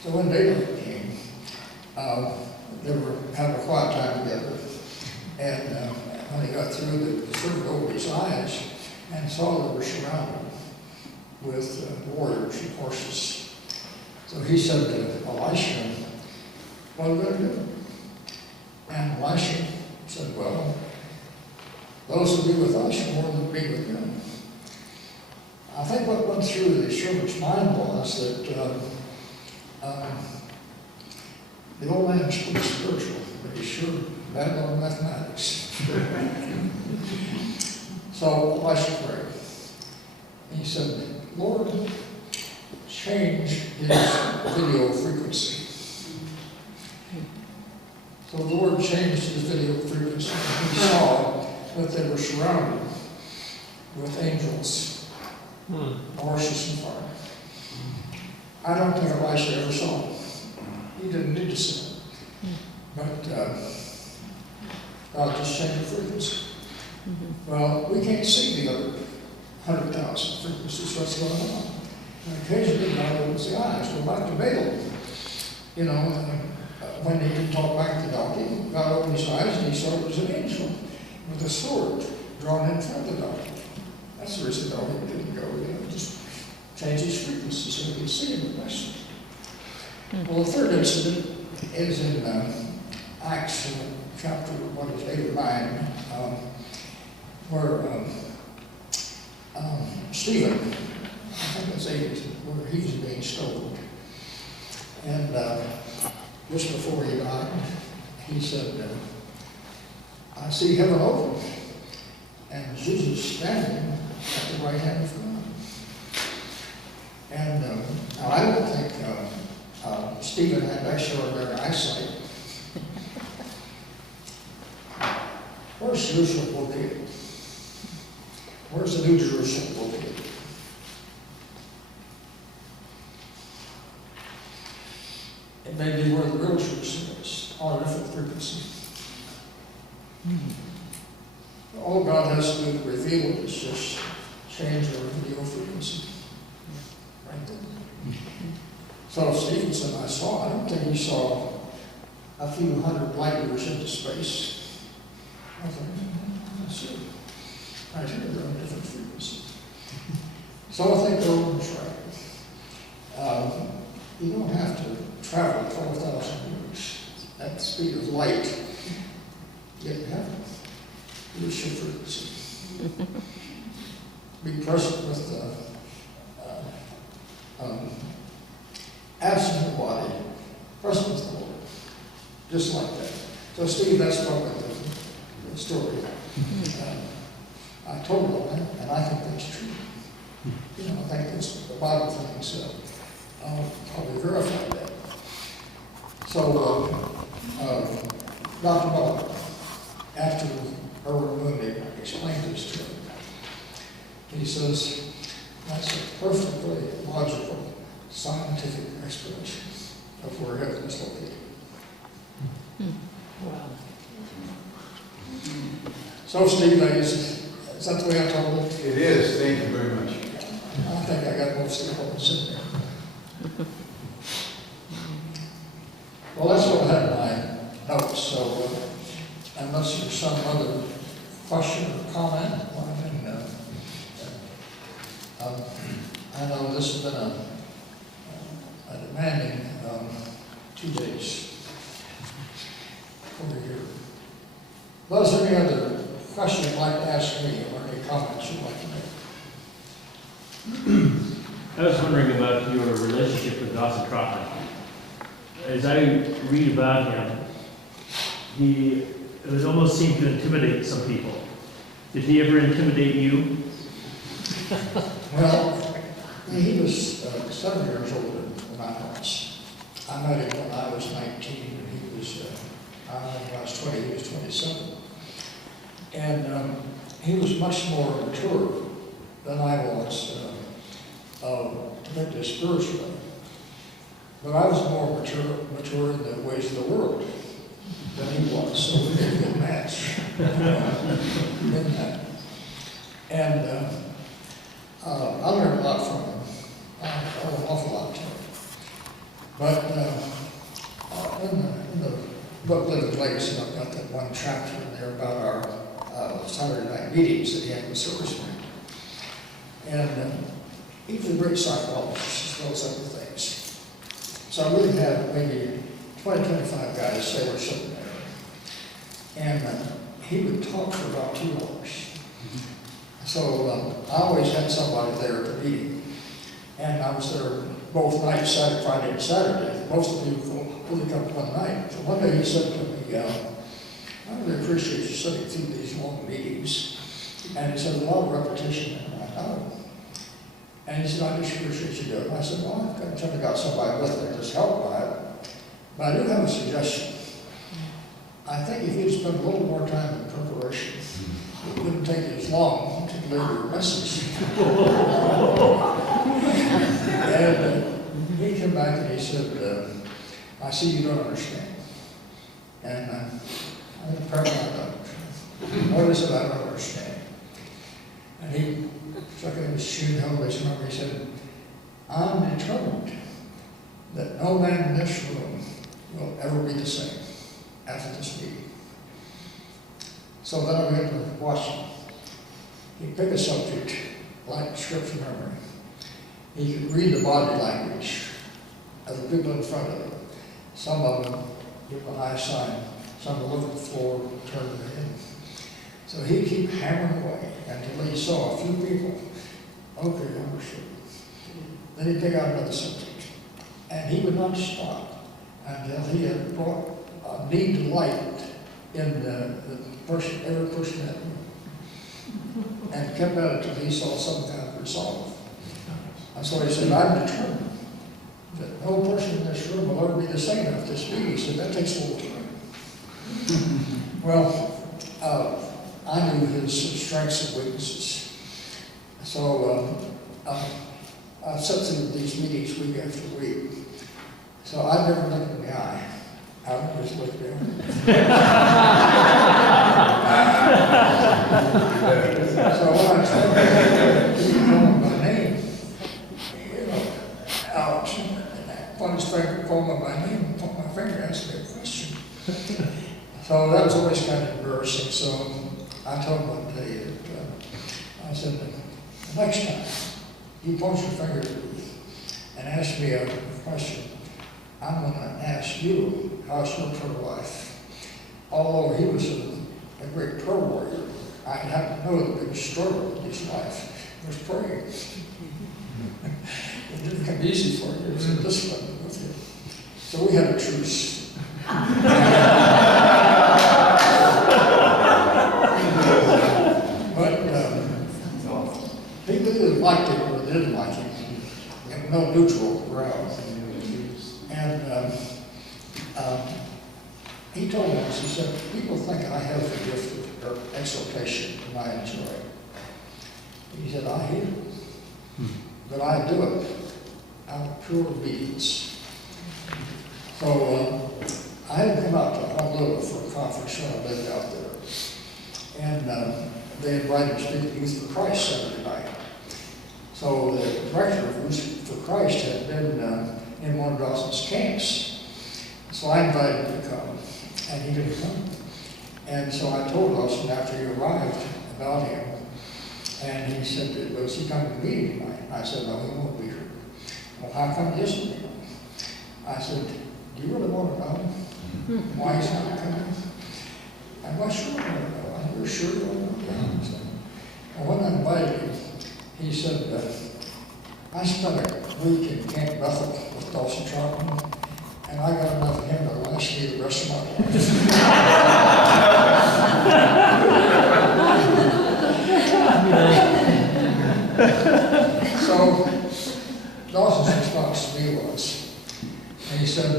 So when daylight came, they were having a quiet time together. And when he got through, the servant opened his eyes and saw they were surrounded with warriors and horses. So he said to Elisha, what are we going to do? And Elisha said, well, those who be with us are more than be with them. I think what went through the servant's mind was that the old man is pretty spiritual, but he's sure bad on mathematics. So Elisha prayed. He said, Lord, change his video frequency. So the Lord changed his video frequency. He saw that they were surrounded with angels, horses and fire. I don't think Elisha ever saw them. He didn't need to see them. But God just changed the frequency. Well, we can't see the other 100,000 frequencies, what's going on. And occasionally God opens the eyes. We're like to Balaam. You know, when he didn't talk back to the donkey, God opened his eyes and he saw it was an angel with a sword drawn in front of the donkey. That's the reason the donkey didn't go, you know, just change his frequency so we can see him the best. Well, the third incident is in Acts chapter, 8 or 9, where Stephen, I think it's 8, where he's being stoned. And just before he died, he said, I see heaven open, and Jesus standing at the right hand of God. And now I don't think Stephen had extraordinary eyesight. Where's Jerusalem located? Where's the New Jerusalem located? It may be where the real Jerusalem is, on a different frequency. All God has to do to reveal it is just change our video frequency. Right there. So Stevenson, I don't think he saw a few hundred light years into space. I thought, I see. Right here, they're on different frequencies. So I think the Roman's right. You don't have to travel 12,000 years at the speed of light to get to heaven. Use your frequency. Be present with the absent the body, present with the Lord. Just like that. So Steve, that's probably the story. I told him that, and I think that's true. You know, I think that's the Bible thing, so I'll probably verify that. So, Dr. Bob, after Erwin Mooney explained this to him, he says, that's a perfectly logical, scientific explanation of where heaven is located. Wow. So, Steve, is that the way I told it? It is, thank you very much. I think I got most of the points in there. Well, that's what I had in my notes, so unless there's some other question or comment, I know this has been a demanding 2 days over here. Was there any other question you'd like to ask me or any comments you'd like to make? I was wondering about your relationship with Dawson Trotman. as I read about him, it would almost seem to intimidate some people. Did he ever intimidate you? Well, he was 7 years older than I was. I met him when I was 19, and he was, when I was 20, he was 27. And he was much more mature than I was, particularly spiritually. But I was more mature in the ways of the world than he was, so we did a good match in that. And I learned a lot from him. I learned an awful lot from him. But in the book Living Legacy, I've got that one chapter in there about our Saturday night meetings that he had with servicemen. And he was a great psychologist as well as other things. So I really had maybe 20, 25 guys say we're sitting there. And he would talk for about 2 hours. So I always had somebody there at the meeting. And I was there both nights, Saturday, Friday, and Saturday. Most of the people only come one night. So one day he said to me, I really appreciate you sitting through these long meetings. And he said, a lot of repetition. And I know. And he said, I just appreciate you doing it. And I said, well, I've kind of got somebody with me that's helped by it. But I do have a suggestion. I think if you'd spend a little more time in preparation, it wouldn't take as long to deliver your message. And he came back and he said, I see you don't understand. And I'm apparently I don't. What is it I don't understand? And he took in his shoe and held his number. He said, I'm determined that no man in this room will ever be the same after this meeting. So then I began to watch him. He'd pick a subject like scripture memory. He could read the body language of the people in front of him. Some of them give a high sign, some will look at the floor, turn to him. So he'd keep hammering away until he saw a few people. Okay, I understood. Then he'd pick out another subject. And he would not stop until he had brought a need to light in the person, every person in that room. And kept at it until he saw some kind of resolve. And so he said, I'm determined that no person in this room will ever be the same after this meeting. He said, that takes a little time. Well, I knew his strengths and weaknesses. So I sat through these meetings week after week. So I never looked in the eye. I would just look down. So when I tried to call him by name, you know, ouch. On his finger, called him by name, put my finger, asked me a question. So that was always kind of embarrassing. So I told him one day that I said, the next time you point your finger at me and ask me a question, I'm going to ask you, how's your prayer life? Although he was a great prayer warrior, I had to know the biggest struggle in his life was praying. It didn't come easy for you, it was a discipline with him. So we had a truce. But people either liked him or didn't like him. There was no neutral ground. And he told us, he said, people think I have the gift of exaltation, and I enjoy it. He said, I hate it, but I do it out of pure obedience. So I had come out to Honolulu for a conference when I lived out there. And they invited me to speak at Youth for Christ Saturday night. So the director of Youth for Christ had been in one of Dawson's camps. So I invited him to come, and he didn't come. And so I told Dawson after he arrived about him, and he said, was he coming to meeting tonight? I said, no, he won't be here. Well, how come he isn't here? I said, do you really want to know why he's not coming? I'm not sure I want to know. Are you sure you want to know? So, well, when I invited him, he said, I spent a week in Camp Bethel with Dawson Troutman, and I got enough of him to last me the rest of my life. So Dawson's response to me was, and he said,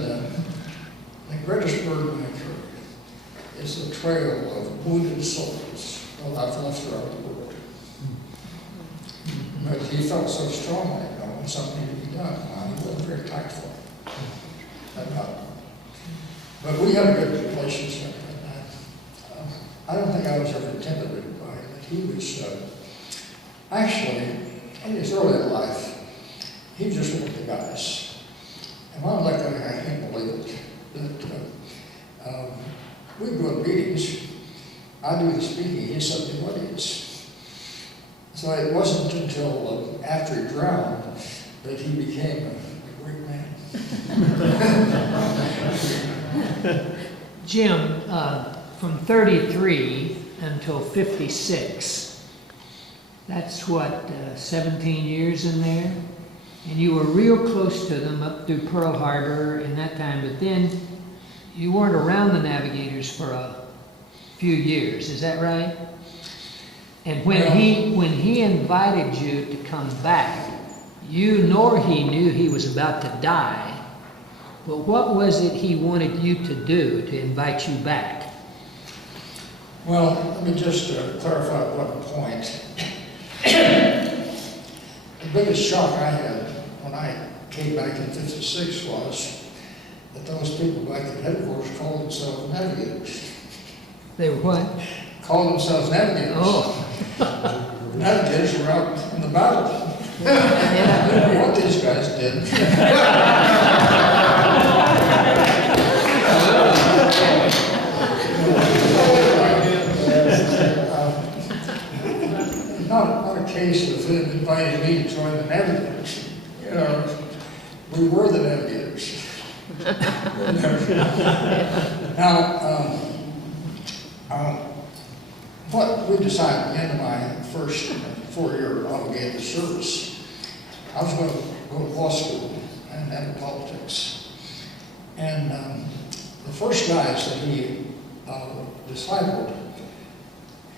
the greatest burden I carry is the trail of wounded souls that I've left throughout the world. But he felt so strongly, you know, when something needed to be done. He wasn't very tactful about it. But we had a good relationship. And I don't think I was ever intimidated by him. He was, actually, in his early life, he just looked at the guys. And when I looked at him, I can't believe it. That we'd go to meetings, I'd do the speaking, he'd set the audience. So it wasn't until after he drowned that he became a great man. Jim, from 33 until 56, that's what, 17 years in there? And you were real close to them up through Pearl Harbor in that time, but then you weren't around the Navigators for a few years, is that right? And when he invited you to come back, you nor he knew he was about to die, but what was it he wanted you to do to invite you back? Well, let me just clarify one point. The biggest shock I had when I came back in '56 was that those people back at headquarters called themselves Navigators. They were what? Called themselves Navigators. Oh. Navigators were out in the battle. I don't know what these guys did. Not a case of them inviting me to join the Navigators. You know, we were the Navigators. Now, what we decided at the end of my first 4-year obligated service, I was going to go to law school and enter politics. And the first guys that he discipled,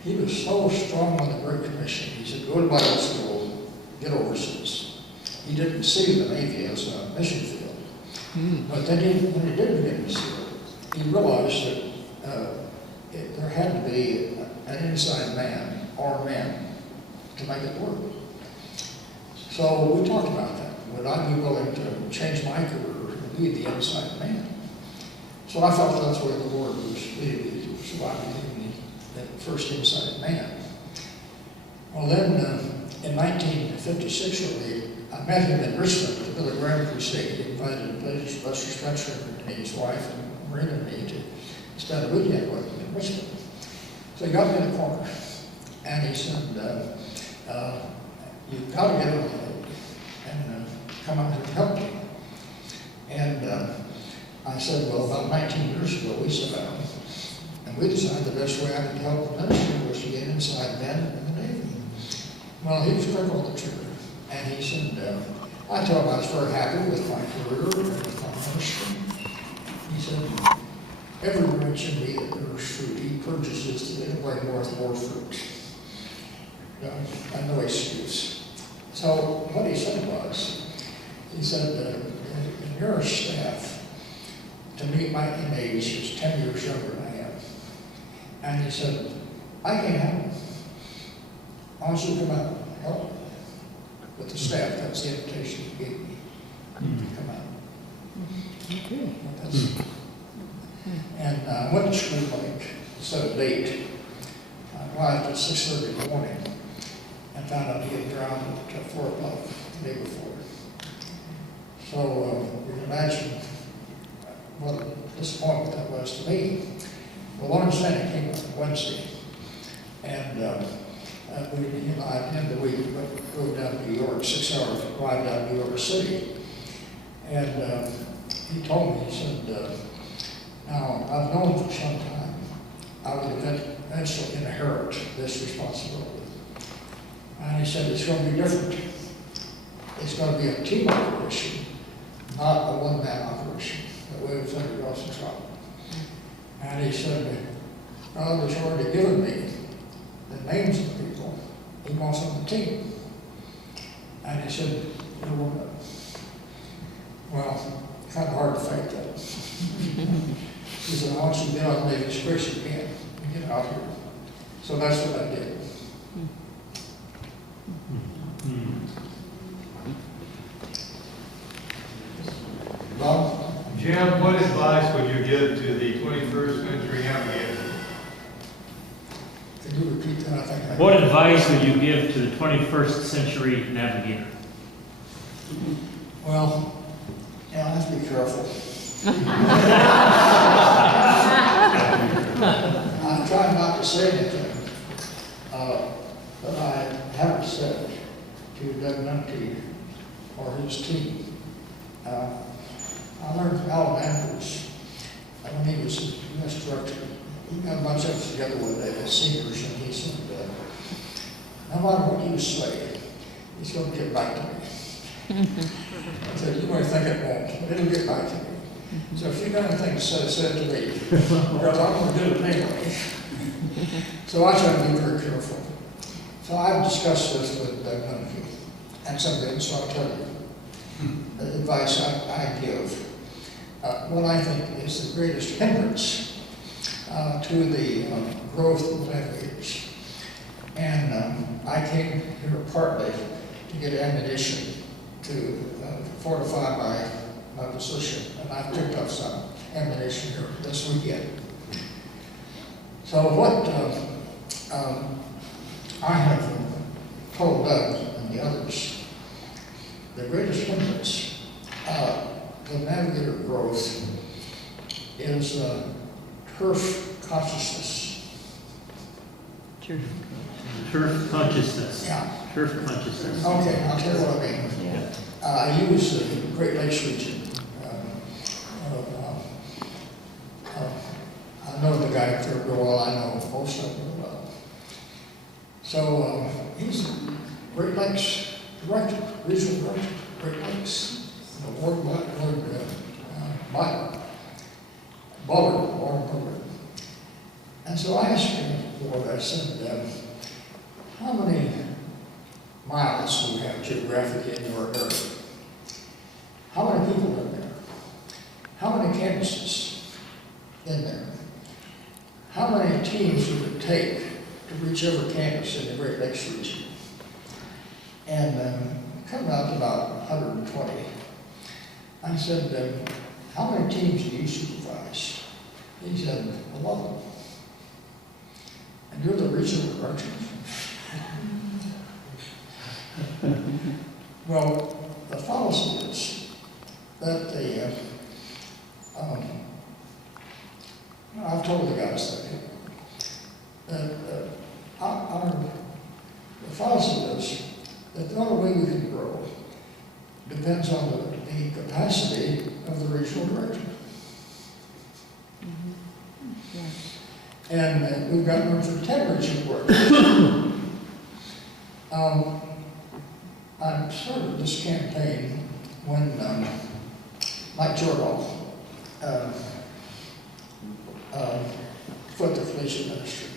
he was so strong on the Great Commission. He said, go to Bible school, get overseas. He didn't see the Navy as a mission field. But then when he did get his field, he realized that there had to be an inside man or men to make it work. So we talked about that. Would I be willing to change my career and be the inside man? So I felt that's where the Lord was leading me to, so I became the first inside man. Well then, in 1956, I met him in Richmond at the Billy Graham Crusade. He invited Lester Spencer and his wife and Marina and me to spend a weekend with him in Richmond. So he got me in the corner, and he said, you've got to get on the boat and come out and help me. And I said, well, about 19 years ago, we sat down, and we decided the best way I could help the ministry was to get inside men in the Navy. Well, he was quick on the trigger, and he said, I told him I was very happy with my career and with my ministry. He said, every branch in me that bears fruit, he purchases that they bring forth more fruit. No excuse. So what he said was, he said, in your staff, to me, my age is 10 years younger than I am. And he said, I can't help him. I want you to come out and help me with the staff. That's the invitation he gave me to come out. Okay. And I went to Screw Lake, set a date. I arrived at 6:30 in the morning and found out he had drowned at 4 o'clock the day before. So you can imagine what a disappointment that was to me. Well, long standing came on Wednesday, and he and I, at the end of the week, drove down to New York, 6 hours ride down to New York City. And he told me, he said, now, I've known for some time I would eventually inherit this responsibility. And he said, it's going to be different. It's going to be a team operation, not a one-man operation. that we was under Russell trouble. And he said, God has already given me the names of the people he wants on the team. And he said, you're one of them. Well, kind of hard to fake that. He said, I want you to get on David's Chris again and get out here. So that's what I did. Bob? Jim, what advice would you give to the 21st century navigator? Can you repeat that? I think I... What advice would you give to the 21st century navigator? Well, yeah, I have to be careful. I'm trying not to say anything that I haven't said to Doug Nunnke or his team. I learned from Alan Andrews when he was U.S. director. He got a bunch of us together with the seniors, and he said, no matter what you say, he's going to get back to me. I said, you might think it won't, but it'll get back to me. So if you got anything to say it to me, because I'm going to do it anyway. So I try to be very careful. So I've discussed this with Doug Nunnke and some of them, so I'll tell you the advice I give. What I think is the greatest hindrance to the growth of Navigators. And I came here partly to get ammunition to fortify my position, and I've picked up some ammunition here this weekend. So what I have told Doug and the others, the greatest hindrance to Navigator growth is turf consciousness. Turf consciousness. Yeah. Turf consciousness. Okay, I'll tell you what I mean. Yeah. I use the Great Lakes region. I know the guy up there real well. I know most of them real well. So he's Great Lakes director, regional director, Great Lakes. The Ward Bullard. And so I asked him, I said, how many miles do we have geographically in your area? How many people are there? How many campuses in there? How many teams would it take to reach every campus in the Great Lakes region? And coming out to about 120. I said, how many teams do you supervise? He said, 11. And you're the regional director. Well, the fallacy is that I've told the guys that the fallacy is that the only way we can grow depends on the capacity of the regional director. And we've got room for 10 regional directors. I started this campaign when Mike Jordahl put the collegiate ministry.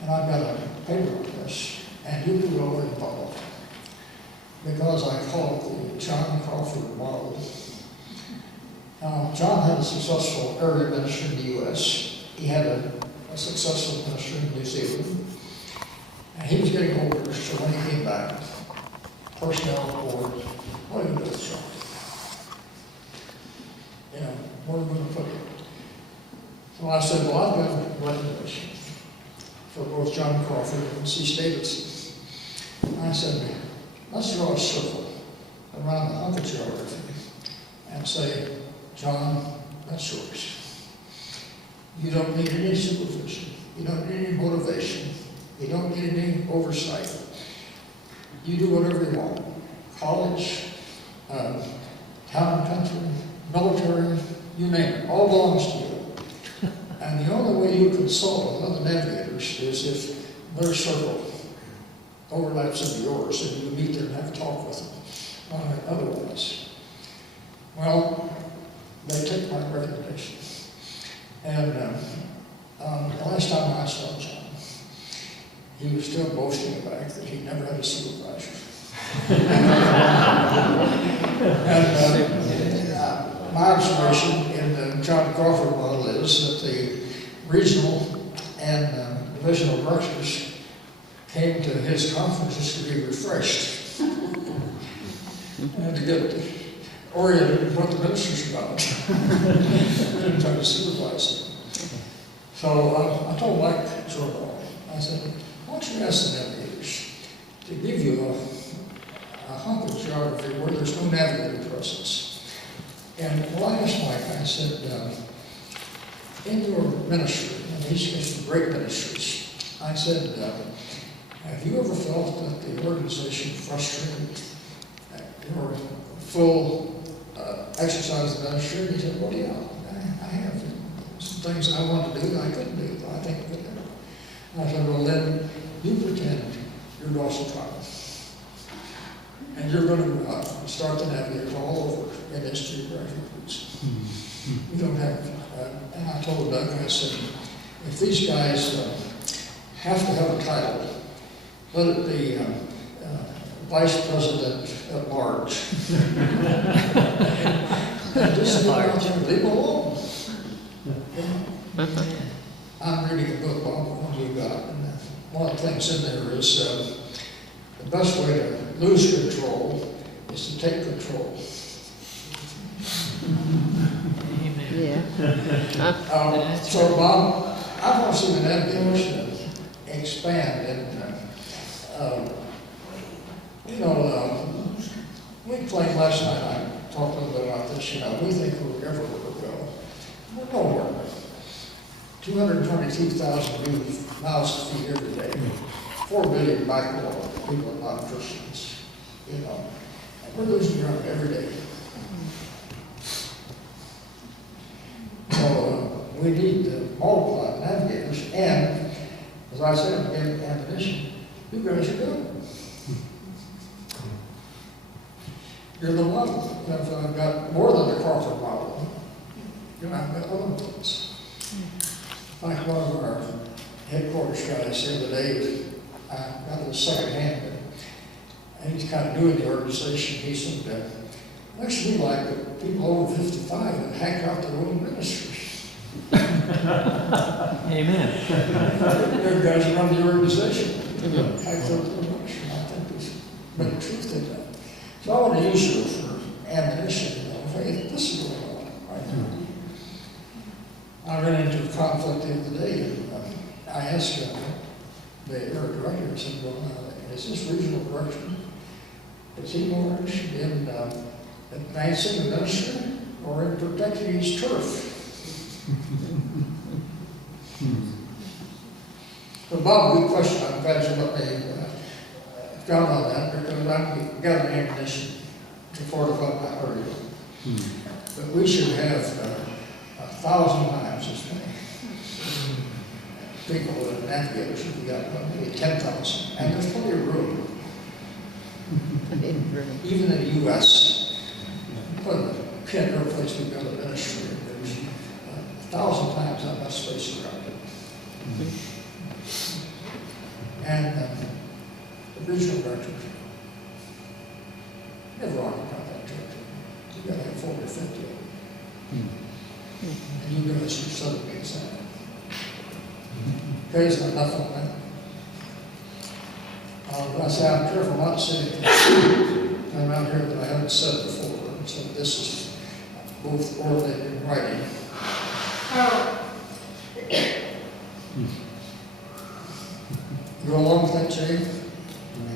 And I've got a paper on this, and you can go involved. Because I call it the John Crawford model. John had a successful area ministry in the U.S. He had a successful ministry in New Zealand. And he was getting older, so when he came back, personnel board, what are you going to do with John? You know, where are we going to put him? So I said, well, I've got a recommendation for both John Crawford and C. Davidson. And I said, let's draw a circle around the hunk of geography and say, John, that's yours. You don't need any supervision. You don't need any motivation. You don't need any oversight. You do whatever you want. College, town and country, military, you name it, all belongs to you. And the only way you can solve other navigators is if their circle overlaps into yours and you meet them and have a talk with them. Otherwise. Well, they took my recommendation. And the last time I saw John, he was still boasting about that he never had a supervisor. And my observation in the John Crawford model is that the regional and divisional directors came to his conferences to be refreshed and to get oriented in what the minister's about and try to supervise them. So I told Mike Jordan, I said, why don't you ask the navigators to give you a hunk of geography where there's no navigator presence. And well, I asked Mike, I said, in your ministry, and he's got some great ministries, I said, have you ever felt that the organization frustrated your full exercise of ministry? And he said, well, yeah, I have some things I want to do that I couldn't do, but I think I could do. And I said, well, then you pretend you're Dawson Trotman. And you're going to go out and start the Navigators all over in this geographic routes. You don't have, and I told Doug, I said, if these guys have to have a title, let it be Vice President at Large. And just leave them alone. I'm reading a book, Bob, you got, and one of the things in there is the best way to lose control is to take control. Yeah. So, Bob, I want to see the Navigators expand, and we claimed last night. I talked a little bit about this. We think we're everywhere we go. We're nowhere. 222,000 new miles to feet every day. 4 billion backlog people are not Christians. And we're losing ground every day. So we need to multiply the navigators, and as I said, in ammunition, you guys are good. You're the model. I've got more than the Crawford model. I've got other things. Like one of our headquarters guys the other day, I got a second hand, and he's kind of new in the organization. He said, looks to me like people over 55 that hack out their own ministries. Amen. There are guys who run the organization, hack out their ministry. I think there's been truth in that. So I want to use you for ammunition. Hey, this is going on right now. I ran into a conflict the other day, and I asked the air director, I said, well, is this regional direction? Is he more interested in advancing the ministry or in protecting his turf? So, Bob, good question. I'm glad you let me comment on that, because I've got an ammunition to fortify my area. But we should have 1,000 times as many people that navigators. We got maybe 10,000, and there's plenty of room. Even in the U.S., put a pin every place we've got a ministry, there's 1,000 times that much space around it. And the regional director never occupy that territory. You've got to have 40 or 50 of them. And you guys are southern example. Okay, so enough on that. I say I'm careful not to say anything around here that I haven't said before. So this is both orally and in writing. You along with that, Jay?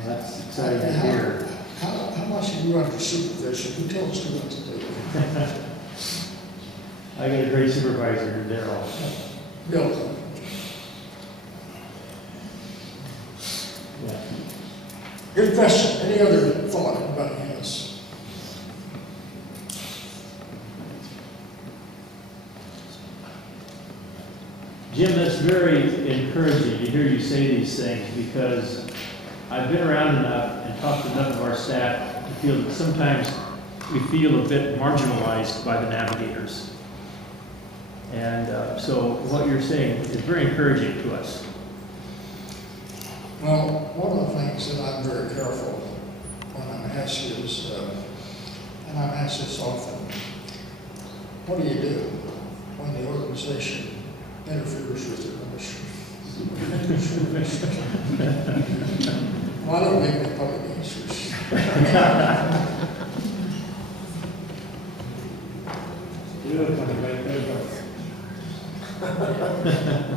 That's exciting to hear. How much are you under supervision? Who tells you what to do? I got a great supervisor, Daryl. Bill. Yeah. Good question. Any other thought anybody has? Jim, that's very encouraging to hear you say these things, because I've been around enough and talked to enough of our staff to feel that sometimes we feel a bit marginalized by the Navigators. And so what you're saying is very encouraging to us. Well, one of the things that I'm very careful when I'm asked is, and I'm asked this often, what do you do when the organization interferes with your mission? Well, I don't make any public answers.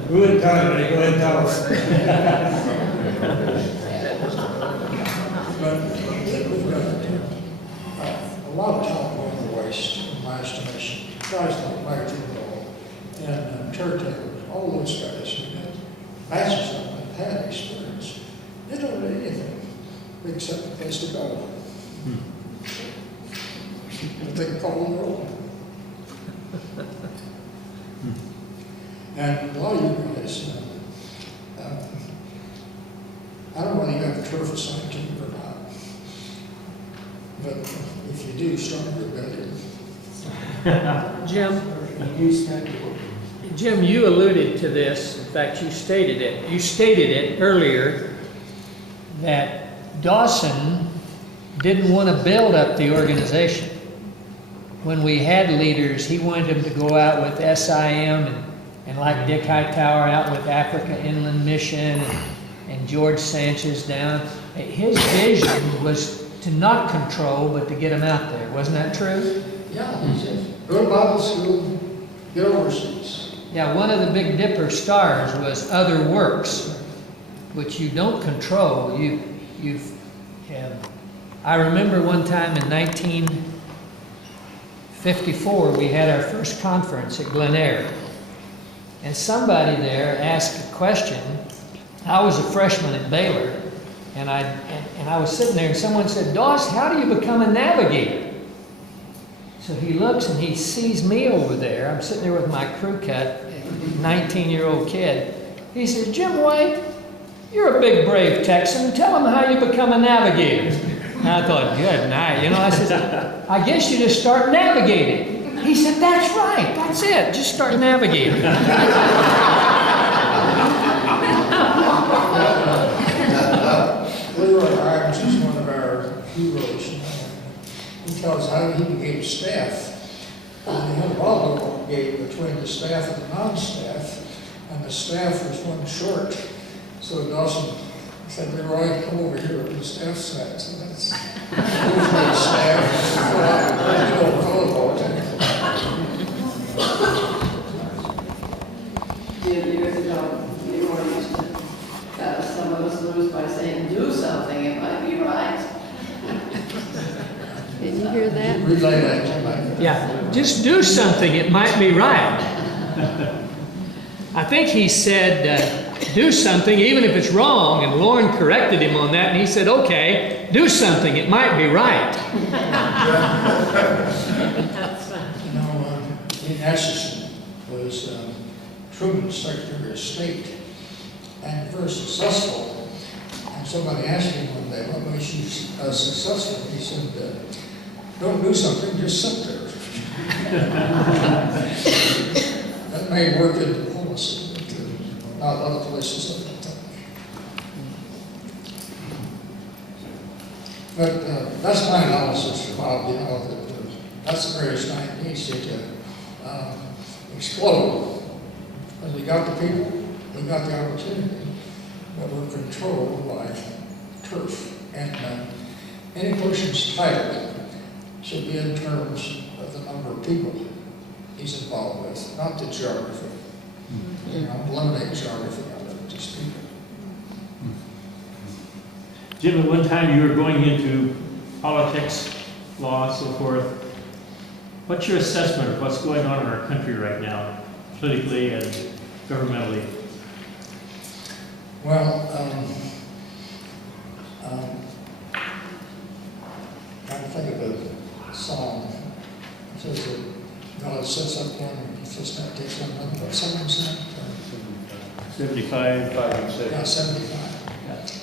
We wouldn't tell anybody, go ahead and tell us. But we've got a lot of talent going to waste, in my estimation. Guys like Mike Jubal and Turtle, all those guys who got masters of them and had experience, they don't know anything except the place to go. But they can call their own. And a lot of you guys, I don't know whether you got the turf assigned to you or not, but if you do, start a rebellion. Jim, you alluded to this. In fact, you stated it. You stated it earlier that Dawson didn't want to build up the organization. When we had leaders, he wanted them to go out with SIM and like Dick Hightower out with Africa Inland Mission and George Sanchez down. His vision was to not control, but to get them out there. Wasn't that true? Yeah, he said, go to Bible school, get overseas. Yeah, one of the Big Dipper stars was other works, which you don't control. I remember one time in 1954, we had our first conference at Glen Eyre. And somebody there asked a question. I was a freshman at Baylor, and I was sitting there, and someone said, "Doss, how do you become a navigator?" So he looks and he sees me over there. I'm sitting there with my crew cut, 19-year-old kid. He says, "Jim White, you're a big, brave Texan. Tell him how you become a navigator." And I thought, good night. I said, "I guess you just start navigating." He said, "That's right. That's it. Just start navigating." Leroy Irons is one of our heroes. He tells how he became staff. And they had a volleyball game between the staff and the non-staff, and the staff was one short. So Dawson said, "Leroy, come over here with the staff side." So that's usually staff. Volleyball team. Years ago, Leroy used to cut some of us loose by saying, "Do something, it might be right." Did you hear that? Relay that tonight. Yeah, just do something. It might be right. I think he said, do something even if it's wrong. And Lauren corrected him on that. And he said, "Okay, do something. It might be right." Ian Atchison was Truman's Secretary of State and very successful. And somebody asked him one day, "What makes you successful?" He said, "Don't do something, just sit there." That may work in diplomacy, but not other places like that. But that's my analysis, Bob. That's the greatest night needs to explode. As we got the people, we got the opportunity, but we're controlled by turf. And any person's title should be in terms of the number of people he's involved with, not the geography. Eliminate geography out of it, just people. Jim, at one time you were going into politics, law, so forth. What's your assessment of what's going on in our country right now, politically and governmentally? Well, I think of a song. It says that God sets up one and just not takes on another. What someone said? 75. Yeah, 75.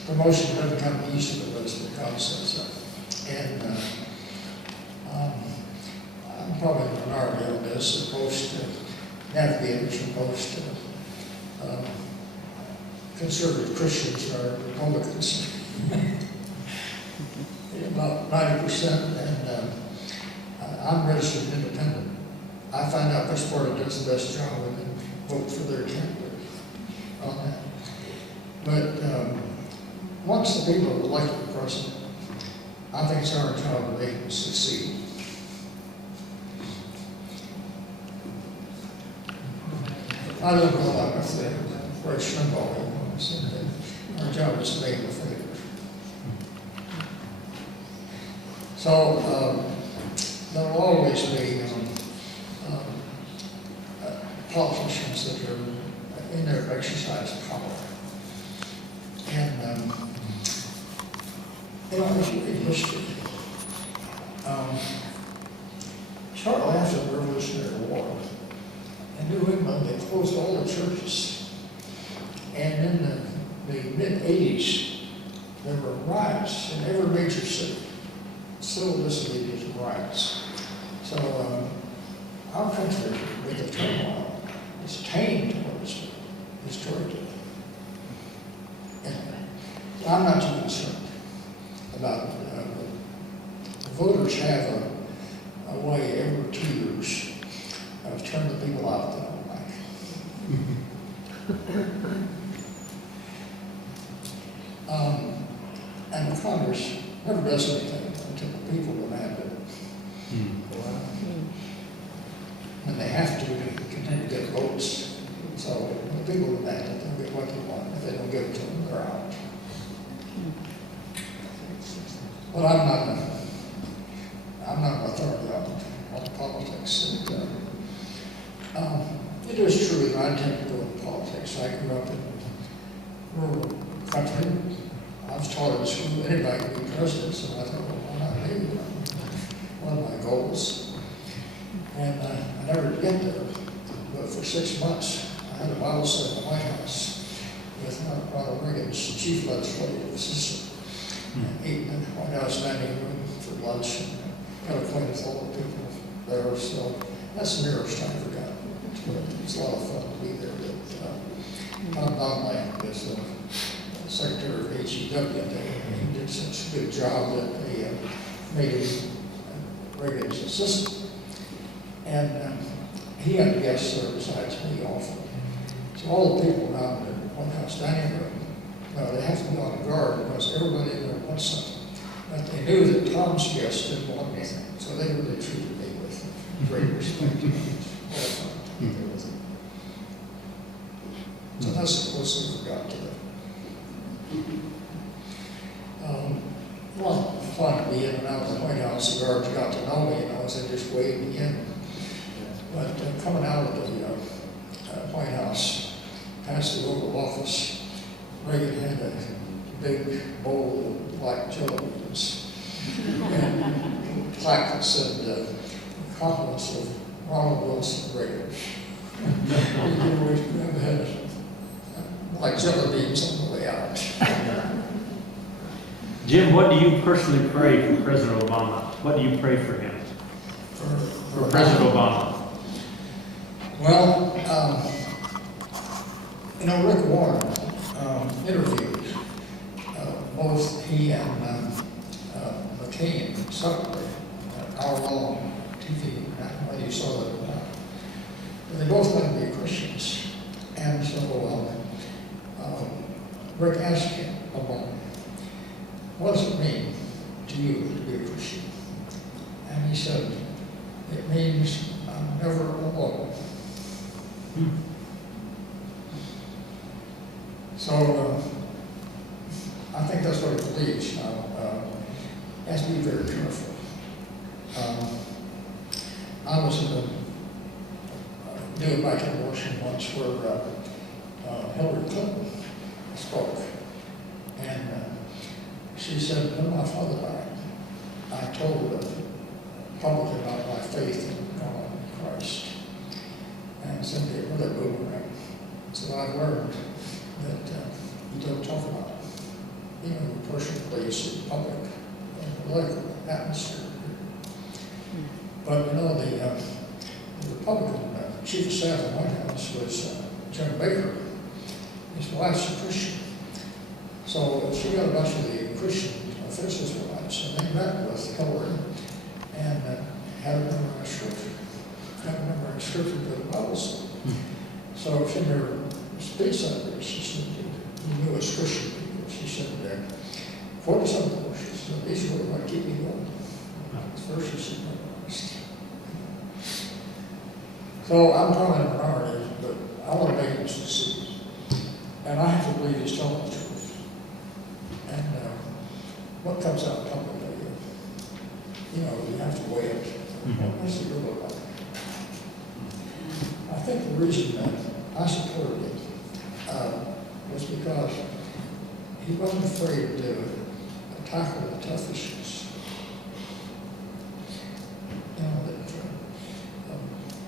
Promotion doesn't come easy to those that God sets up. And as opposed to Navigators, opposed to conservative Christians or Republicans. About 90%, and I'm registered independent. I find out which party does the best job and then vote for their candidate on that. But once the people have elected the president, I think it's our job to make them succeed. I don't know like I said, Ray Schlimbaugh, our job is to make them favorite. So there will always be politicians that are in their exercise of power. And if you read history, shortly after the Revolutionary War, in New England, they closed all the churches. And in the mid-'80s, there were riots in every major city. Civil disobedience and riots. So our country, with the turmoil, is tamed towards historically. Anyway, I'm not too concerned about the voters have a way every 2 years of turning the people out that I don't like. And the Congress never does anything until the people demand it. And they have to continue to get votes. So when the people demand it, they'll get what they want. If they don't give it to them, they're out. But I'm not an authority on politics. And, it is true that I tend to go into politics. I grew up in rural country. I was taught at school anybody could be president, so I thought, well, why not me? One of my goals. And I never did get there. But for 6 months, I had a Bible study in the White House with Ronald Reagan's chief legislative assistant. And ate in the White House dining room for lunch and got acquainted with all the people there. So that's the nearest I ever got. It's a lot of fun to be there. Tom Donnelly is the Secretary of HEW, and he did such a good job that they made him Reagan's assistant. And he had guests there besides me often. So all the people around the White House dining room, they have to be on guard because everybody in there wants something. But they knew that Tom's guests didn't want anything, so they really treated me with great respect. So that's the closest we got to that. Well, fun to be in and out of the White House. The guards got to know me, as they just waved me in. But coming out of the White House, past the Oval Office, Reagan had a big bowl of black jello beans and a plaque that said, compliments of Ronald Wilson Reagan. We had like jello beans on the way out. Jim, what do you personally pray for President Obama? What do you pray for him? For President Obama? Well, Rick Warren interviewed both he and McCain separately, hour-long TV. Whether you saw that or not. But they both wanted to be Christians. And so Rick asked him about, what does it mean to you to be a Christian? And he said, it means I'm never alone. So I think that's what he believes. Now, has to be very careful. I was in a debate in Washington once where Hillary Clinton spoke, and she said, when my father died, I told her publicly about my faith in God and Christ, and said they really boomerang. So I've learned that you don't talk about it, your personal beliefs in public and political atmosphere. But the Republican chief of staff in the White House was General Baker. His wife's a Christian. So she got a bunch of the Christian officials' wives, and they met with Hillary and had a memorize scripture. Had a memorize scripture for the Bible study. So she never speaks of it. She said, you knew as Christian people. She said, 40 some verses. So these are what keep me going. Verses she memorized. So I'm probably a minority, but I want to make him succeed. And I have to believe he's telling the truth. And what comes out publicly, you have to weigh it. What's the real about it? I think the reason that I supported it was because he wasn't afraid to tackle the tough issues.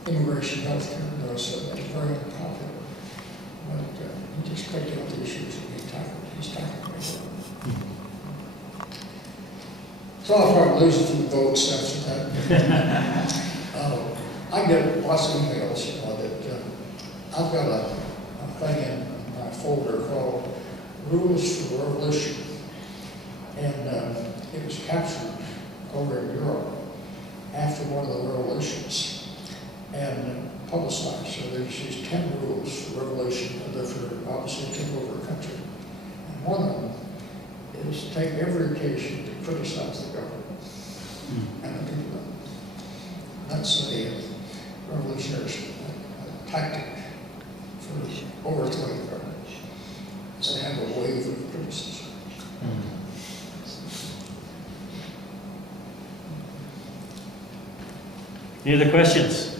Immigration, healthcare, those are very unpopular. But he just picked out the issues and he's tackled them. So I'll probably lose a few votes after that. I get lots of emails, that I've got a thing in my folder called Rules for Revolution. And it was captured over in Europe after one of the revolutions and publicized. So there's these 10 rules for revolution that for obviously take over a country. And one of them is to take every occasion to criticize the government and the people. That's a revolutionary tactic for overthrowing the government. So they have a wave of criticism. Any other questions?